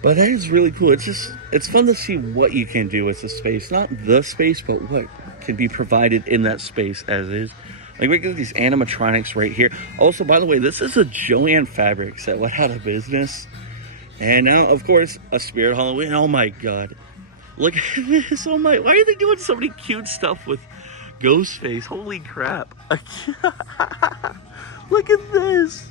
But that is really cool. It's fun to see what you can do with the space. Not the space, but what can be provided in that space as is. Like, we got these animatronics right here. Also, by the way, this is a Joanne Fabrics that went out of business. And now, of course, a Spirit Halloween. Oh my God. Look at this. Oh my, why are they doing so many cute stuff with Ghostface? Holy crap. Look at this.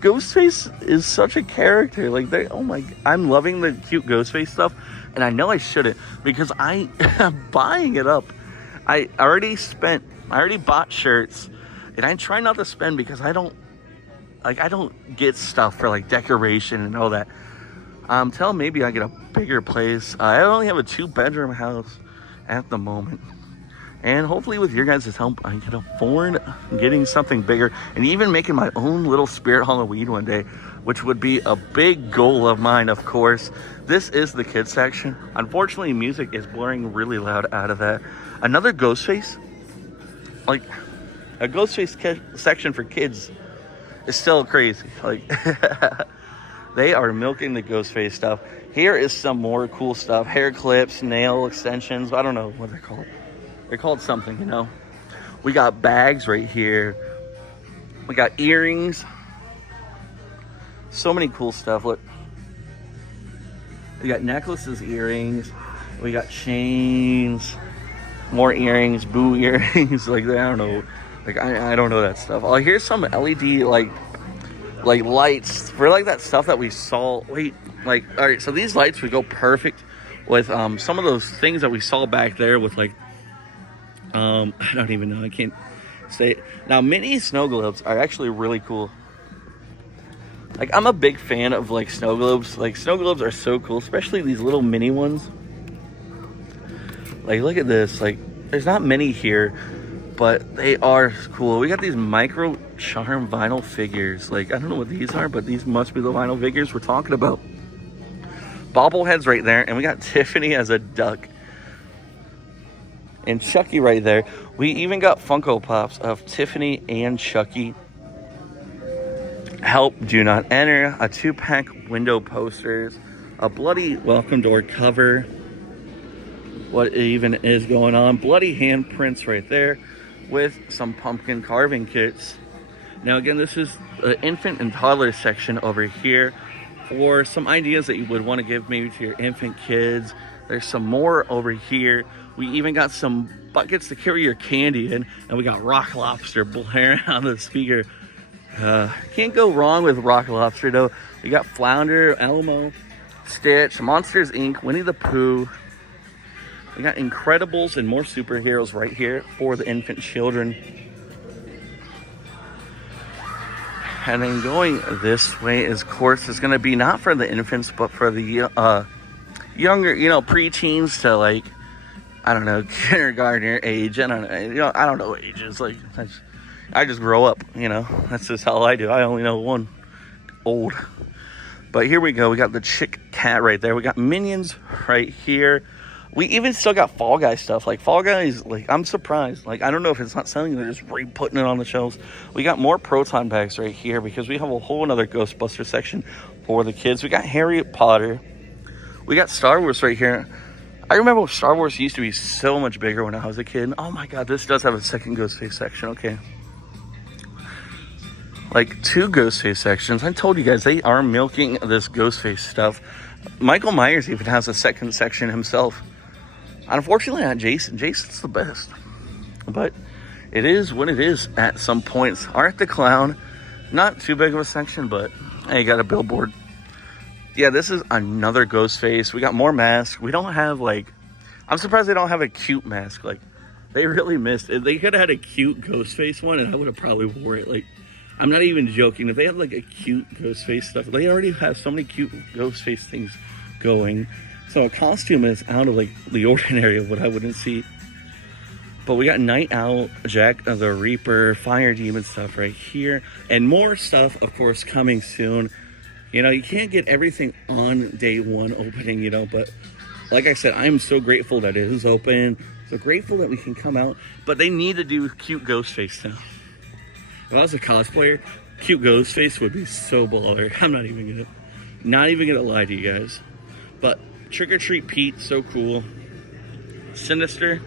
Ghostface is such a character. Like, oh my, I'm loving the cute Ghostface stuff. And I know I shouldn't, because I am buying it up. I already bought shirts, and I try not to spend because I don't get stuff for like decoration and all that. Till maybe I get a bigger place. I only have a 2-bedroom house at the moment. And hopefully with your guys' help, I can afford getting something bigger and even making my own little Spirit Halloween one day, which would be a big goal of mine, of course. This is the kids section. Unfortunately, music is blaring really loud out of that. Another Ghostface, like a Ghostface section for kids is still crazy. Like, they are milking the Ghostface stuff. Here is some more cool stuff. Hair clips, nail extensions. I don't know what they're called. They're called something, you know. We got bags right here. We got earrings. So many cool stuff. Look. We got necklaces, earrings. We got chains. More earrings, boo earrings. Like, I don't know. Like, I don't know that stuff. Oh, here's some LED, like lights for like that stuff that we saw. Wait, like, all right, so these lights would go perfect with some of those things that we saw back there with like, I don't even know. I can't say it. Now, mini snow globes are actually really cool. Like, I'm a big fan of like snow globes. Like, snow globes are so cool, especially these little mini ones. Like, look at this. Like, there's not many here, but they are cool. We got these micro charm vinyl figures. Like, I don't know what these are, but these must be the vinyl figures we're talking about. Bobbleheads right there, and we got Tiffany as a duck. And Chucky right there. We even got Funko Pops of Tiffany and Chucky. Help, do not enter. A 2-pack window posters. A bloody welcome door cover. What even is going on? Bloody handprints right there with some pumpkin carving kits. Now again, this is the infant and toddler section over here for some ideas that you would want to give maybe to your infant kids. There's some more over here. We even got some buckets to carry your candy in, and we got Rock Lobster blaring on the speaker. Can't go wrong with Rock Lobster though. We got Flounder, Elmo, Stitch, Monsters Inc., Winnie the Pooh. We got Incredibles and more superheroes right here for the infant children. And then going this way is, of course, is going to be not for the infants, but for the younger, you know, preteens to like, I don't know, kindergartner age. I don't know, you know, I don't know ages. Like, I just grow up, you know. That's just how I do. I only know one old. But here we go. We got the Chick Cat right there. We got Minions right here. We even still got Fall Guy stuff. Like, Fall Guys, like, I'm surprised. Like, I don't know if it's not selling. They're just re-putting it on the shelves. We got more Proton bags right here because we have a whole another Ghostbuster section for the kids. We got Harry Potter. We got Star Wars right here. I remember Star Wars used to be so much bigger when I was a kid. Oh my God, this does have a second Ghostface section. Okay. Like 2 Ghostface sections. I told you guys, they are milking this Ghostface stuff. Michael Myers even has a second section himself. Unfortunately, not Jason. Jason's the best. But it is what it is at some points. Art the Clown, not too big of a section, but hey, got a billboard. Yeah, this is another Ghostface. We got more masks. We don't have, like, I'm surprised they don't have a cute mask. Like, they really missed it. They could have had a cute Ghostface one, and I would have probably wore it. Like, I'm not even joking. If they had, like, a cute Ghostface stuff, they already have so many cute Ghostface things going. So a costume is out of, like, the ordinary of what I wouldn't see. But we got Night Owl, Jack the Reaper, Fire Demon stuff right here. And more stuff, of course, coming soon. You know, you can't get everything on day one opening, you know. But like I said, I'm so grateful that it is open. So grateful that we can come out. But they need to do cute Ghostface now. If I was a cosplayer, cute Ghostface would be so baller. I'm not even gonna lie to you guys. But Trick or Treat Pete, so cool. Sinister,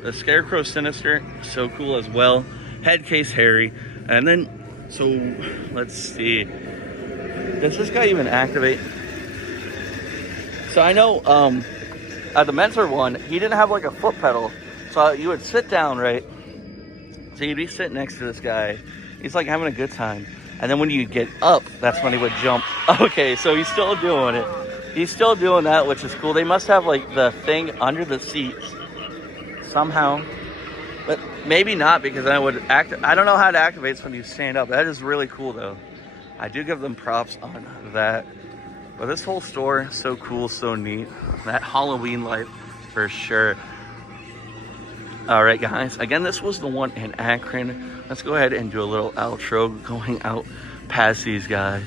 the Scarecrow Sinister, so cool as well. Headcase Harry, and then so let's see. Does this guy even activate? So I know at the Mentor one, he didn't have like a foot pedal, so you would sit down, right? So you'd be sitting next to this guy. He's like having a good time, and then when you get up, that's when he would jump. Okay, so he's still doing it. He's still doing that, which is cool. They must have like the thing under the seats somehow, but maybe not, because I would I don't know how it activates when you stand up. That is really cool though. I do give them props on that. But this whole store, so cool, so neat. That Halloween life for sure. All right, guys. Again, this was the one in Akron. Let's go ahead and do a little outro going out past these guys.